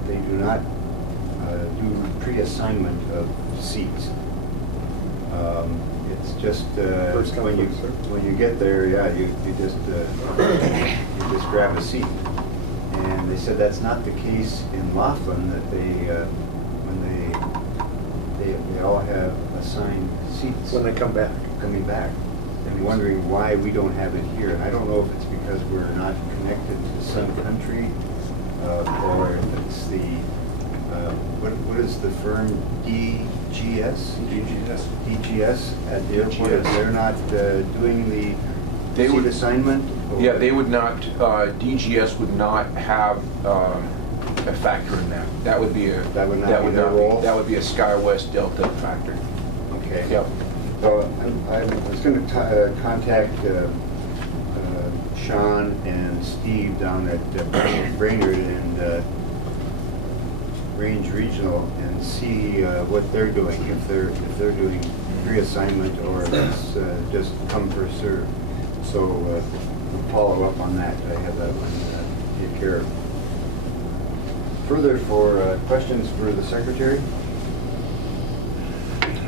do not do pre-assignment of seats. It's just when you get there, yeah, you just grab a seat. And they said that's not the case in Laughlin, that they all have assigned seats When they come back. coming back. And wondering why we don't have it here. I don't know if it's because we're not connected to Sun Country, or if it's the what is the firm, DGS? DGS at the airport. DGS. They're not doing the They seat would- assignment? Or- Yeah, they would not, DGS would not have a factor in that. That would be a, That would not be their role? that would be a SkyWest Delta factor. Okay. Yep. So I was going to contact Sean and Steve down at Brainerd and Range Regional and see what they're doing, if they're doing reassignment or it's just come for serve. So we'll follow up on that. I have that one take care of. Further for questions for the secretary?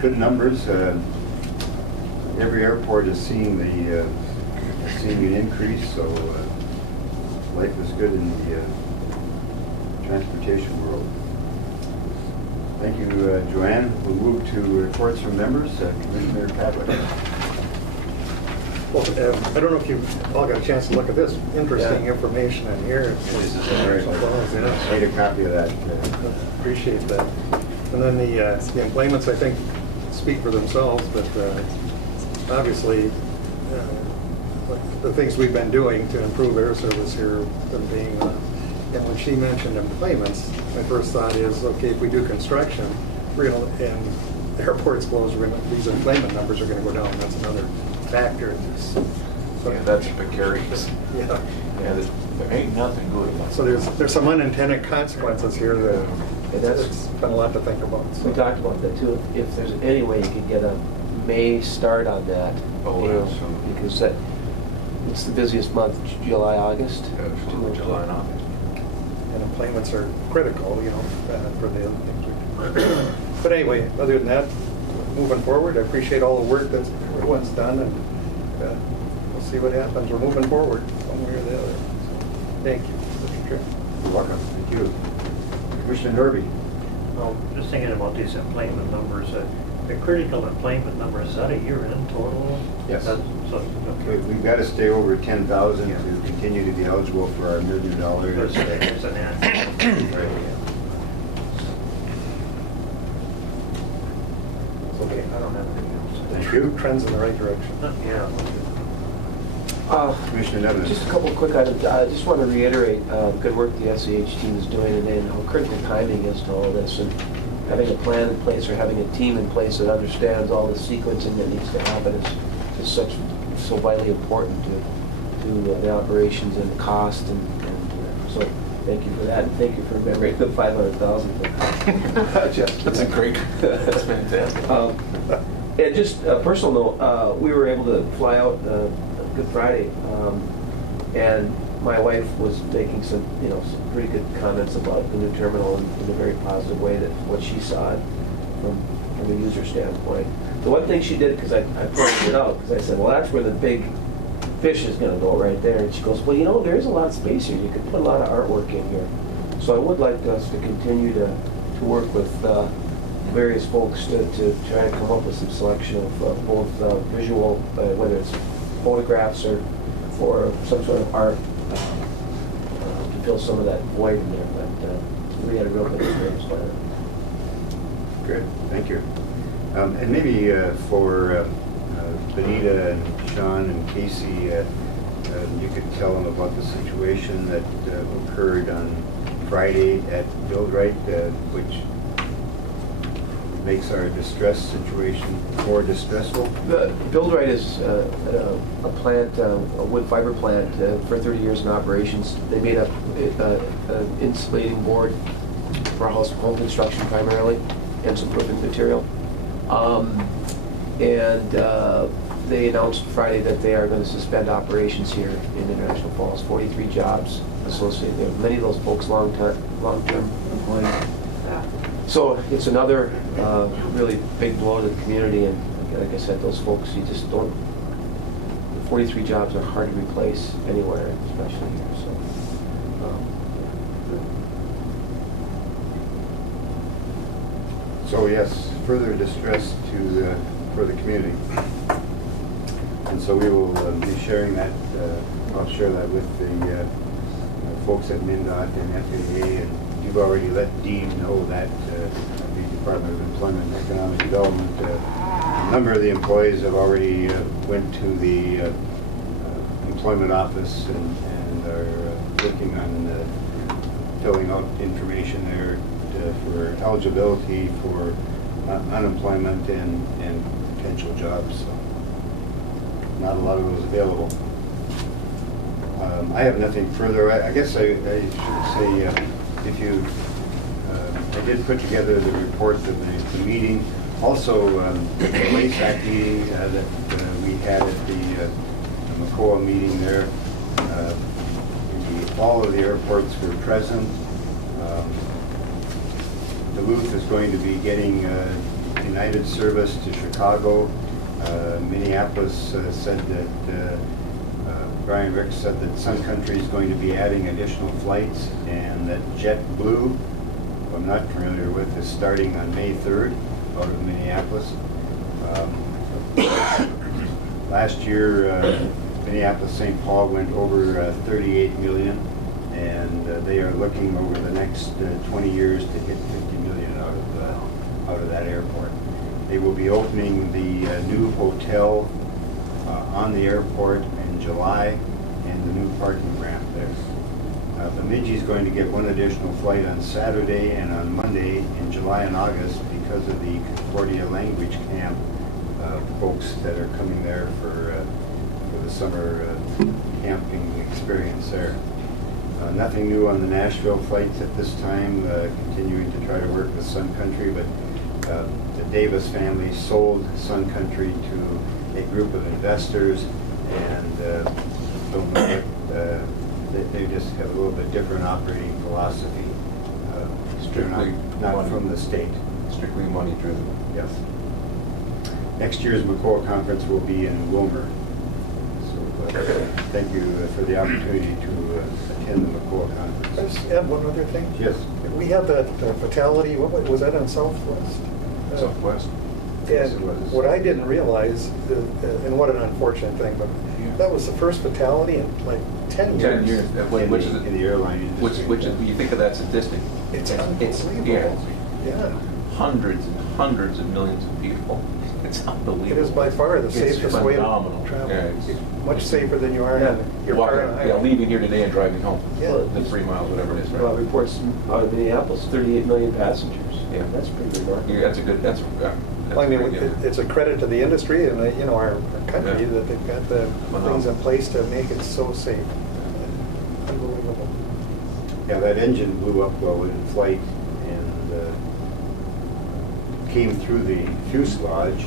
Good numbers. Every airport is seeing an increase, so life is good in the transportation world. Thank you, Joanne. We'll move to reports from members. Commissioner Padwick. Well, I don't know if you've all got a chance to look at this interesting information in here. This is I made a copy of that. Appreciate that. And then the employments, I think, speak for themselves, but obviously, the things we've been doing to improve air service here, them being, and when she mentioned employments, my first thought is, okay, if we do construction, and the airport's closed, these employment numbers are going to go down. That's another factor in this. So, Yeah, that's precarious. Yeah. Yeah, there ain't nothing good about it. So there's some unintended consequences here that that's- it's been a lot to think about. We talked about that too. If there's any way you could get a May start on that, Oh, you know, absolutely. because it's the busiest month, July, August. Absolutely, July and August. And employments are critical, you know, for the other things we do. But anyway, other than that, moving forward, I appreciate all the work that everyone's done, and we'll see what happens. We're moving forward, one way or the other. Thank you, Mr. Chair. You're welcome. Thank you. Commissioner Norby. Well, just thinking about these employment numbers, the critical employment number, is that a year-end total? Yes. Okay. We've got to stay over 10,000 to continue to be eligible for our $1 million. There's an end. Right. Okay, I don't have anything else. Thank you. Trends in the right direction. Yeah. Commissioner Nevin. Just a couple of quick items. I just want to reiterate the good work the SEH team is doing and how critical timing is to all of this. And having a plan in place or having a team in place that understands all the sequencing that needs to happen is so vitally important to the operations and the cost. And so thank you for that. And thank you for remembering the 500,000. That's a great, that's fantastic. And just a personal note, we were able to fly out Good Friday, and my wife was making some pretty good comments about the new terminal in a very positive way, that what she saw it from a user standpoint. The one thing she did, because I pointed it out, because I said, well, that's where the big fish is going to go right there. And she goes, well, there is a lot of space here. You could put a lot of artwork in here. So I would like us to continue to work with various folks to try to come up with some selection of both visual, whether it's photographs or some sort of art to fill some of that void in there. But we had a real good experience with it. Good, thank you. And maybe for Benita and Sean and Casey, you could tell them about the situation that occurred on Friday at Buildrite, which makes our distress situation more distressful. The Buildrite is a plant, a wood fiber plant for 30 years in operations. They made an insulating board for home construction primarily, and some roofing material. They announced Friday that they are going to suspend operations here in International Falls. 43 jobs associated there. Many of those folks long-term employees. So it's another really big blow to the community, and like I said, those folks, you just don't. 43 jobs are hard to replace anywhere, especially here. So yes, further distress for the community. And so we will be sharing that, I'll share that with the folks at MnDOT and FAA, and you've already let Dean know that, the Department of Employment and Economic Development, a number of the employees have already went to the employment office and are working on filling out information there for eligibility for unemployment and potential jobs. So not a lot of those available. I have nothing further. I guess I should say, if you, I did put together the report of the meeting. Also, the LASAC meeting that we had at the McCoa meeting there, all of the airports were present. Duluth is going to be getting United service to Chicago. Minneapolis said that, Brian Ricks said that Sun Country is going to be adding additional flights, and that JetBlue, who I'm not familiar with, is starting on May 3rd out of Minneapolis. Last year, Minneapolis-St. Paul went over 38 million, and they are looking over the next 20 years to hit 50 million out of that airport. They will be opening the new hotel on the airport in July, and the new parking ramp there. Bemidji is going to get one additional flight on Saturday and on Monday in July and August because of the Concordia language camp folks that are coming there for the summer camping experience there. Nothing new on the Nashville flights at this time, continuing to try to work with Sun Country, but the Davis family sold Sun Country to a group of investors, and don't know what, they just have a little bit different operating philosophy. Strictly not from the state. Strictly money driven. Yes. Next year's McCoa conference will be in Wilmer. So thank you for the opportunity to attend the McCoa Can I conference. just add one other thing? Yes. We had that fatality, what was that on Southwest? Southwest. Yes, it And was. what I didn't realize, and what an unfortunate thing, but that was the first fatality in like 10 years. 10 years, which is, in the airline industry. which is, when you think of that statistic, It's it's, unbelievable. Yeah. hundreds and hundreds of millions of people. It's unbelievable. It is by far the It's safest way phenomenal. of travel. Yeah, it's- Much safer than you are in your car on the Yeah, highway. leaving here today and driving home. Yeah. The 3 miles, whatever it is, Well, right? reports out of Minneapolis, 38 million passengers. Yeah. That's pretty remarkable. Yeah, that's a good, that's, yeah. Well, I mean, that's very good. it's a credit to the industry and, you know, our country Yeah. that they've got the Phenomenal. things in place to make it so safe. Unbelievable. Yeah, that engine blew up while in flight and came through the fuselage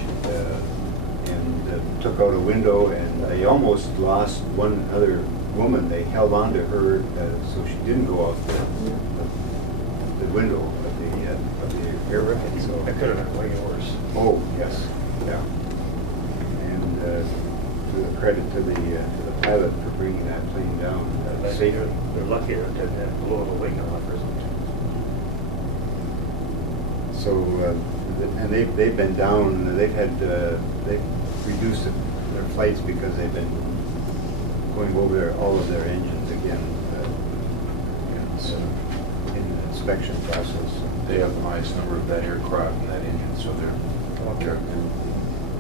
and took out a window, and they almost lost one other woman. They held on to her so she didn't go out the window of the airplane. So That could have been way worse. oh yes, yeah. And to the credit to the pilot for bringing that plane down safely. They're lucky that they didn't blow the wing off or something. So, and they've been down, they've reduced their flights because they've been going over all of their engines again in the inspection process. They have the highest number of that aircraft and that engine, so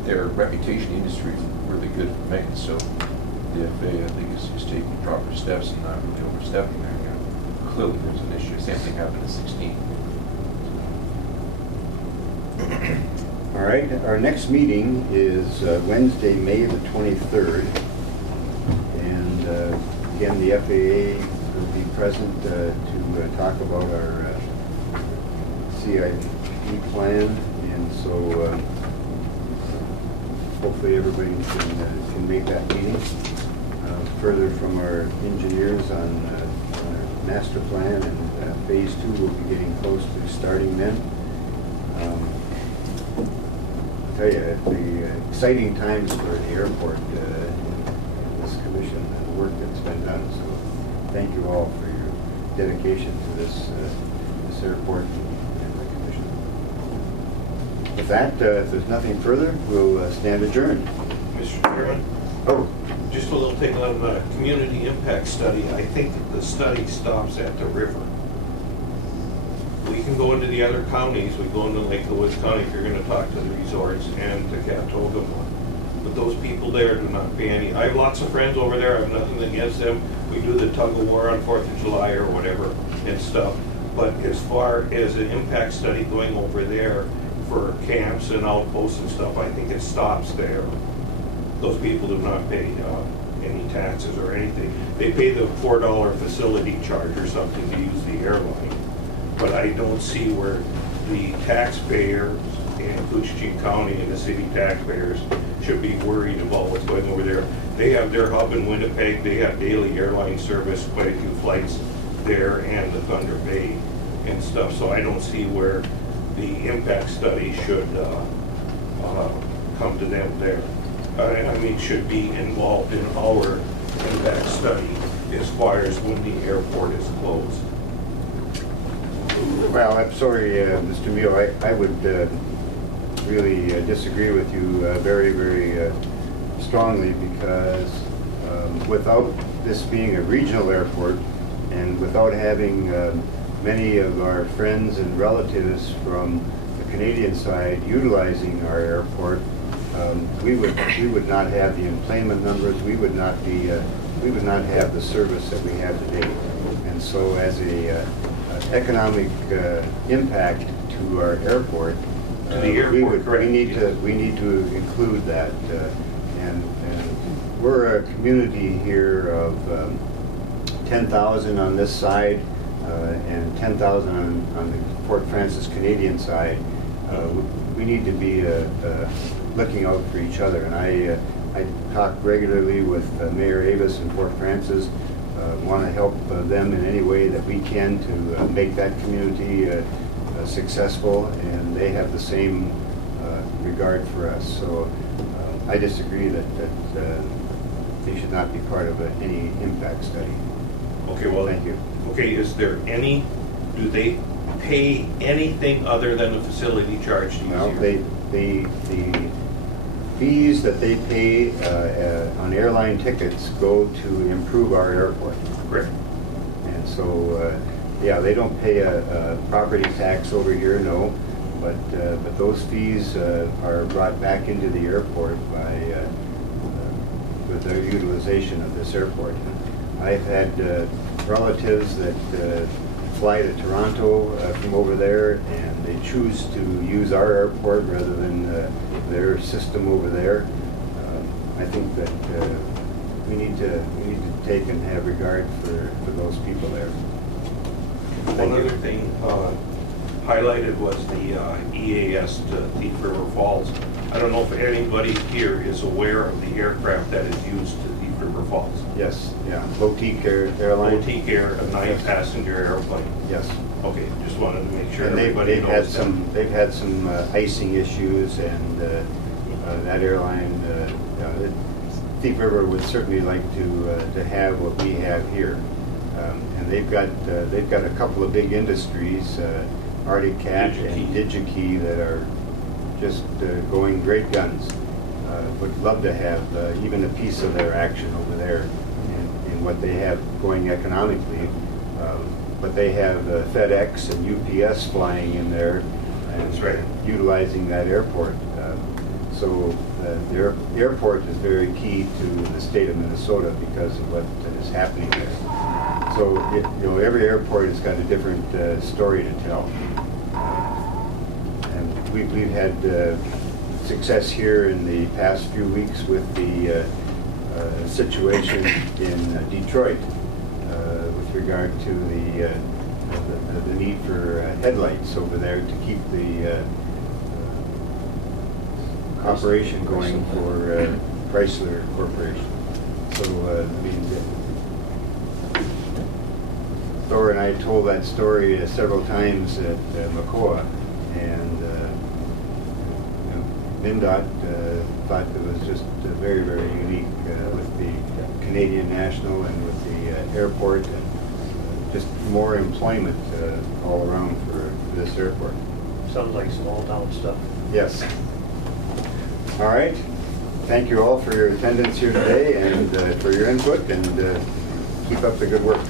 their reputation in the industry is really good for maintenance, so the FAA, I think, is taking proper steps and not really overstepping there. You know, clearly there's an issue. Same thing happened in 16. All right, our next meeting is Wednesday, May the 23rd. And again, the FAA will be present to talk about our CIP plan. And so hopefully everybody can make that meeting. Further from our engineers on our master plan, and phase 2 will be getting close to starting then. I'll tell you, the exciting times for the airport in this commission and the work that's been done. So thank you all for your dedication to this airport and the commission. With that, if there's nothing further, we'll stand adjourned. Mr. Chairman, Oh, just a little thing on the community impact study. I think that the study stops at the river. We can go into the other counties. We go into Lake Woods County if you're going to talk to the resorts and the Catoctin one. But those people there do not pay any. I have lots of friends over there. I have nothing against them. We do the tug of war on 4th of July or whatever and stuff. But as far as an impact study going over there for camps and outposts and stuff, I think it stops there. Those people do not pay any taxes or anything. They pay the $4 facility charge or something to use the airline. But I don't see where the taxpayers and Coochin County and the city taxpayers should be worried about what's going over there. They have their hub in Winnipeg, they have daily airline service, quite a few flights there, and the Thunder Bay and stuff, so I don't see where the impact study should come to them there. I mean, should be involved in our impact study as far as when the airport is closed. Well, I'm sorry, Mr. Mio, I would really disagree with you very, very strongly, because without this being a regional airport and without having many of our friends and relatives from the Canadian side utilizing our airport, we would not have the employment numbers. We would not have the service that we have today. And so, as a economic impact to our airport, we need to include that. And we're a community here of 10,000 on this side and 10,000 on the Fort Frances Canadian side. We need to be looking out for each other. And I talk regularly with Mayor Avis in Fort Frances. Want to help them in any way that we can to make that community successful, and they have the same regard for us. So I disagree that they should not be part of any impact study. Okay, well, thank you. Okay, do they pay anything other than the facility charge to use Well, your- the fees that they pay on airline tickets go to improve our airport. Correct. And so, yeah, they don't pay a property tax over here, no, but those fees are brought back into the airport with the utilization of this airport. I've had relatives that fly to Toronto from over there, and they choose to use our airport rather than their system over there. I think that we need to take and have regard for those people there. One other thing highlighted was the EAS to Thief River Falls. I don't know if anybody here is aware of the aircraft that is used to Thief River Falls. Yes, yeah, Boutique Airline. Boutique Air, a 9-passenger airplane. Yes. Okay, just wanted to make sure And everybody knows that. they've had some icing issues, and that airline, Thief River would certainly like to have what we have here. And they've got a couple of big industries, Arctic Cat and DigiKey, that are just going great guns. Would love to have even a piece of their action over there in what they have going economically. But they have FedEx and UPS flying in there, and That's right. utilizing that airport. So the airport is very key to the state of Minnesota because of what is happening there. So every airport has got a different story to tell. And we've had success here in the past few weeks with the situation in Detroit with regard to the need for headlights over there to keep the operation going for Chrysler Corporation. So, I mean, Thor and I told that story several times at Macoa, and MnDOT thought it was just very, very unique with the Canadian National and with the airport, and just more employment all around for this airport. Sounds like small town stuff. Yes. All right. Thank you all for your attendance here today and for your input, and keep up the good work.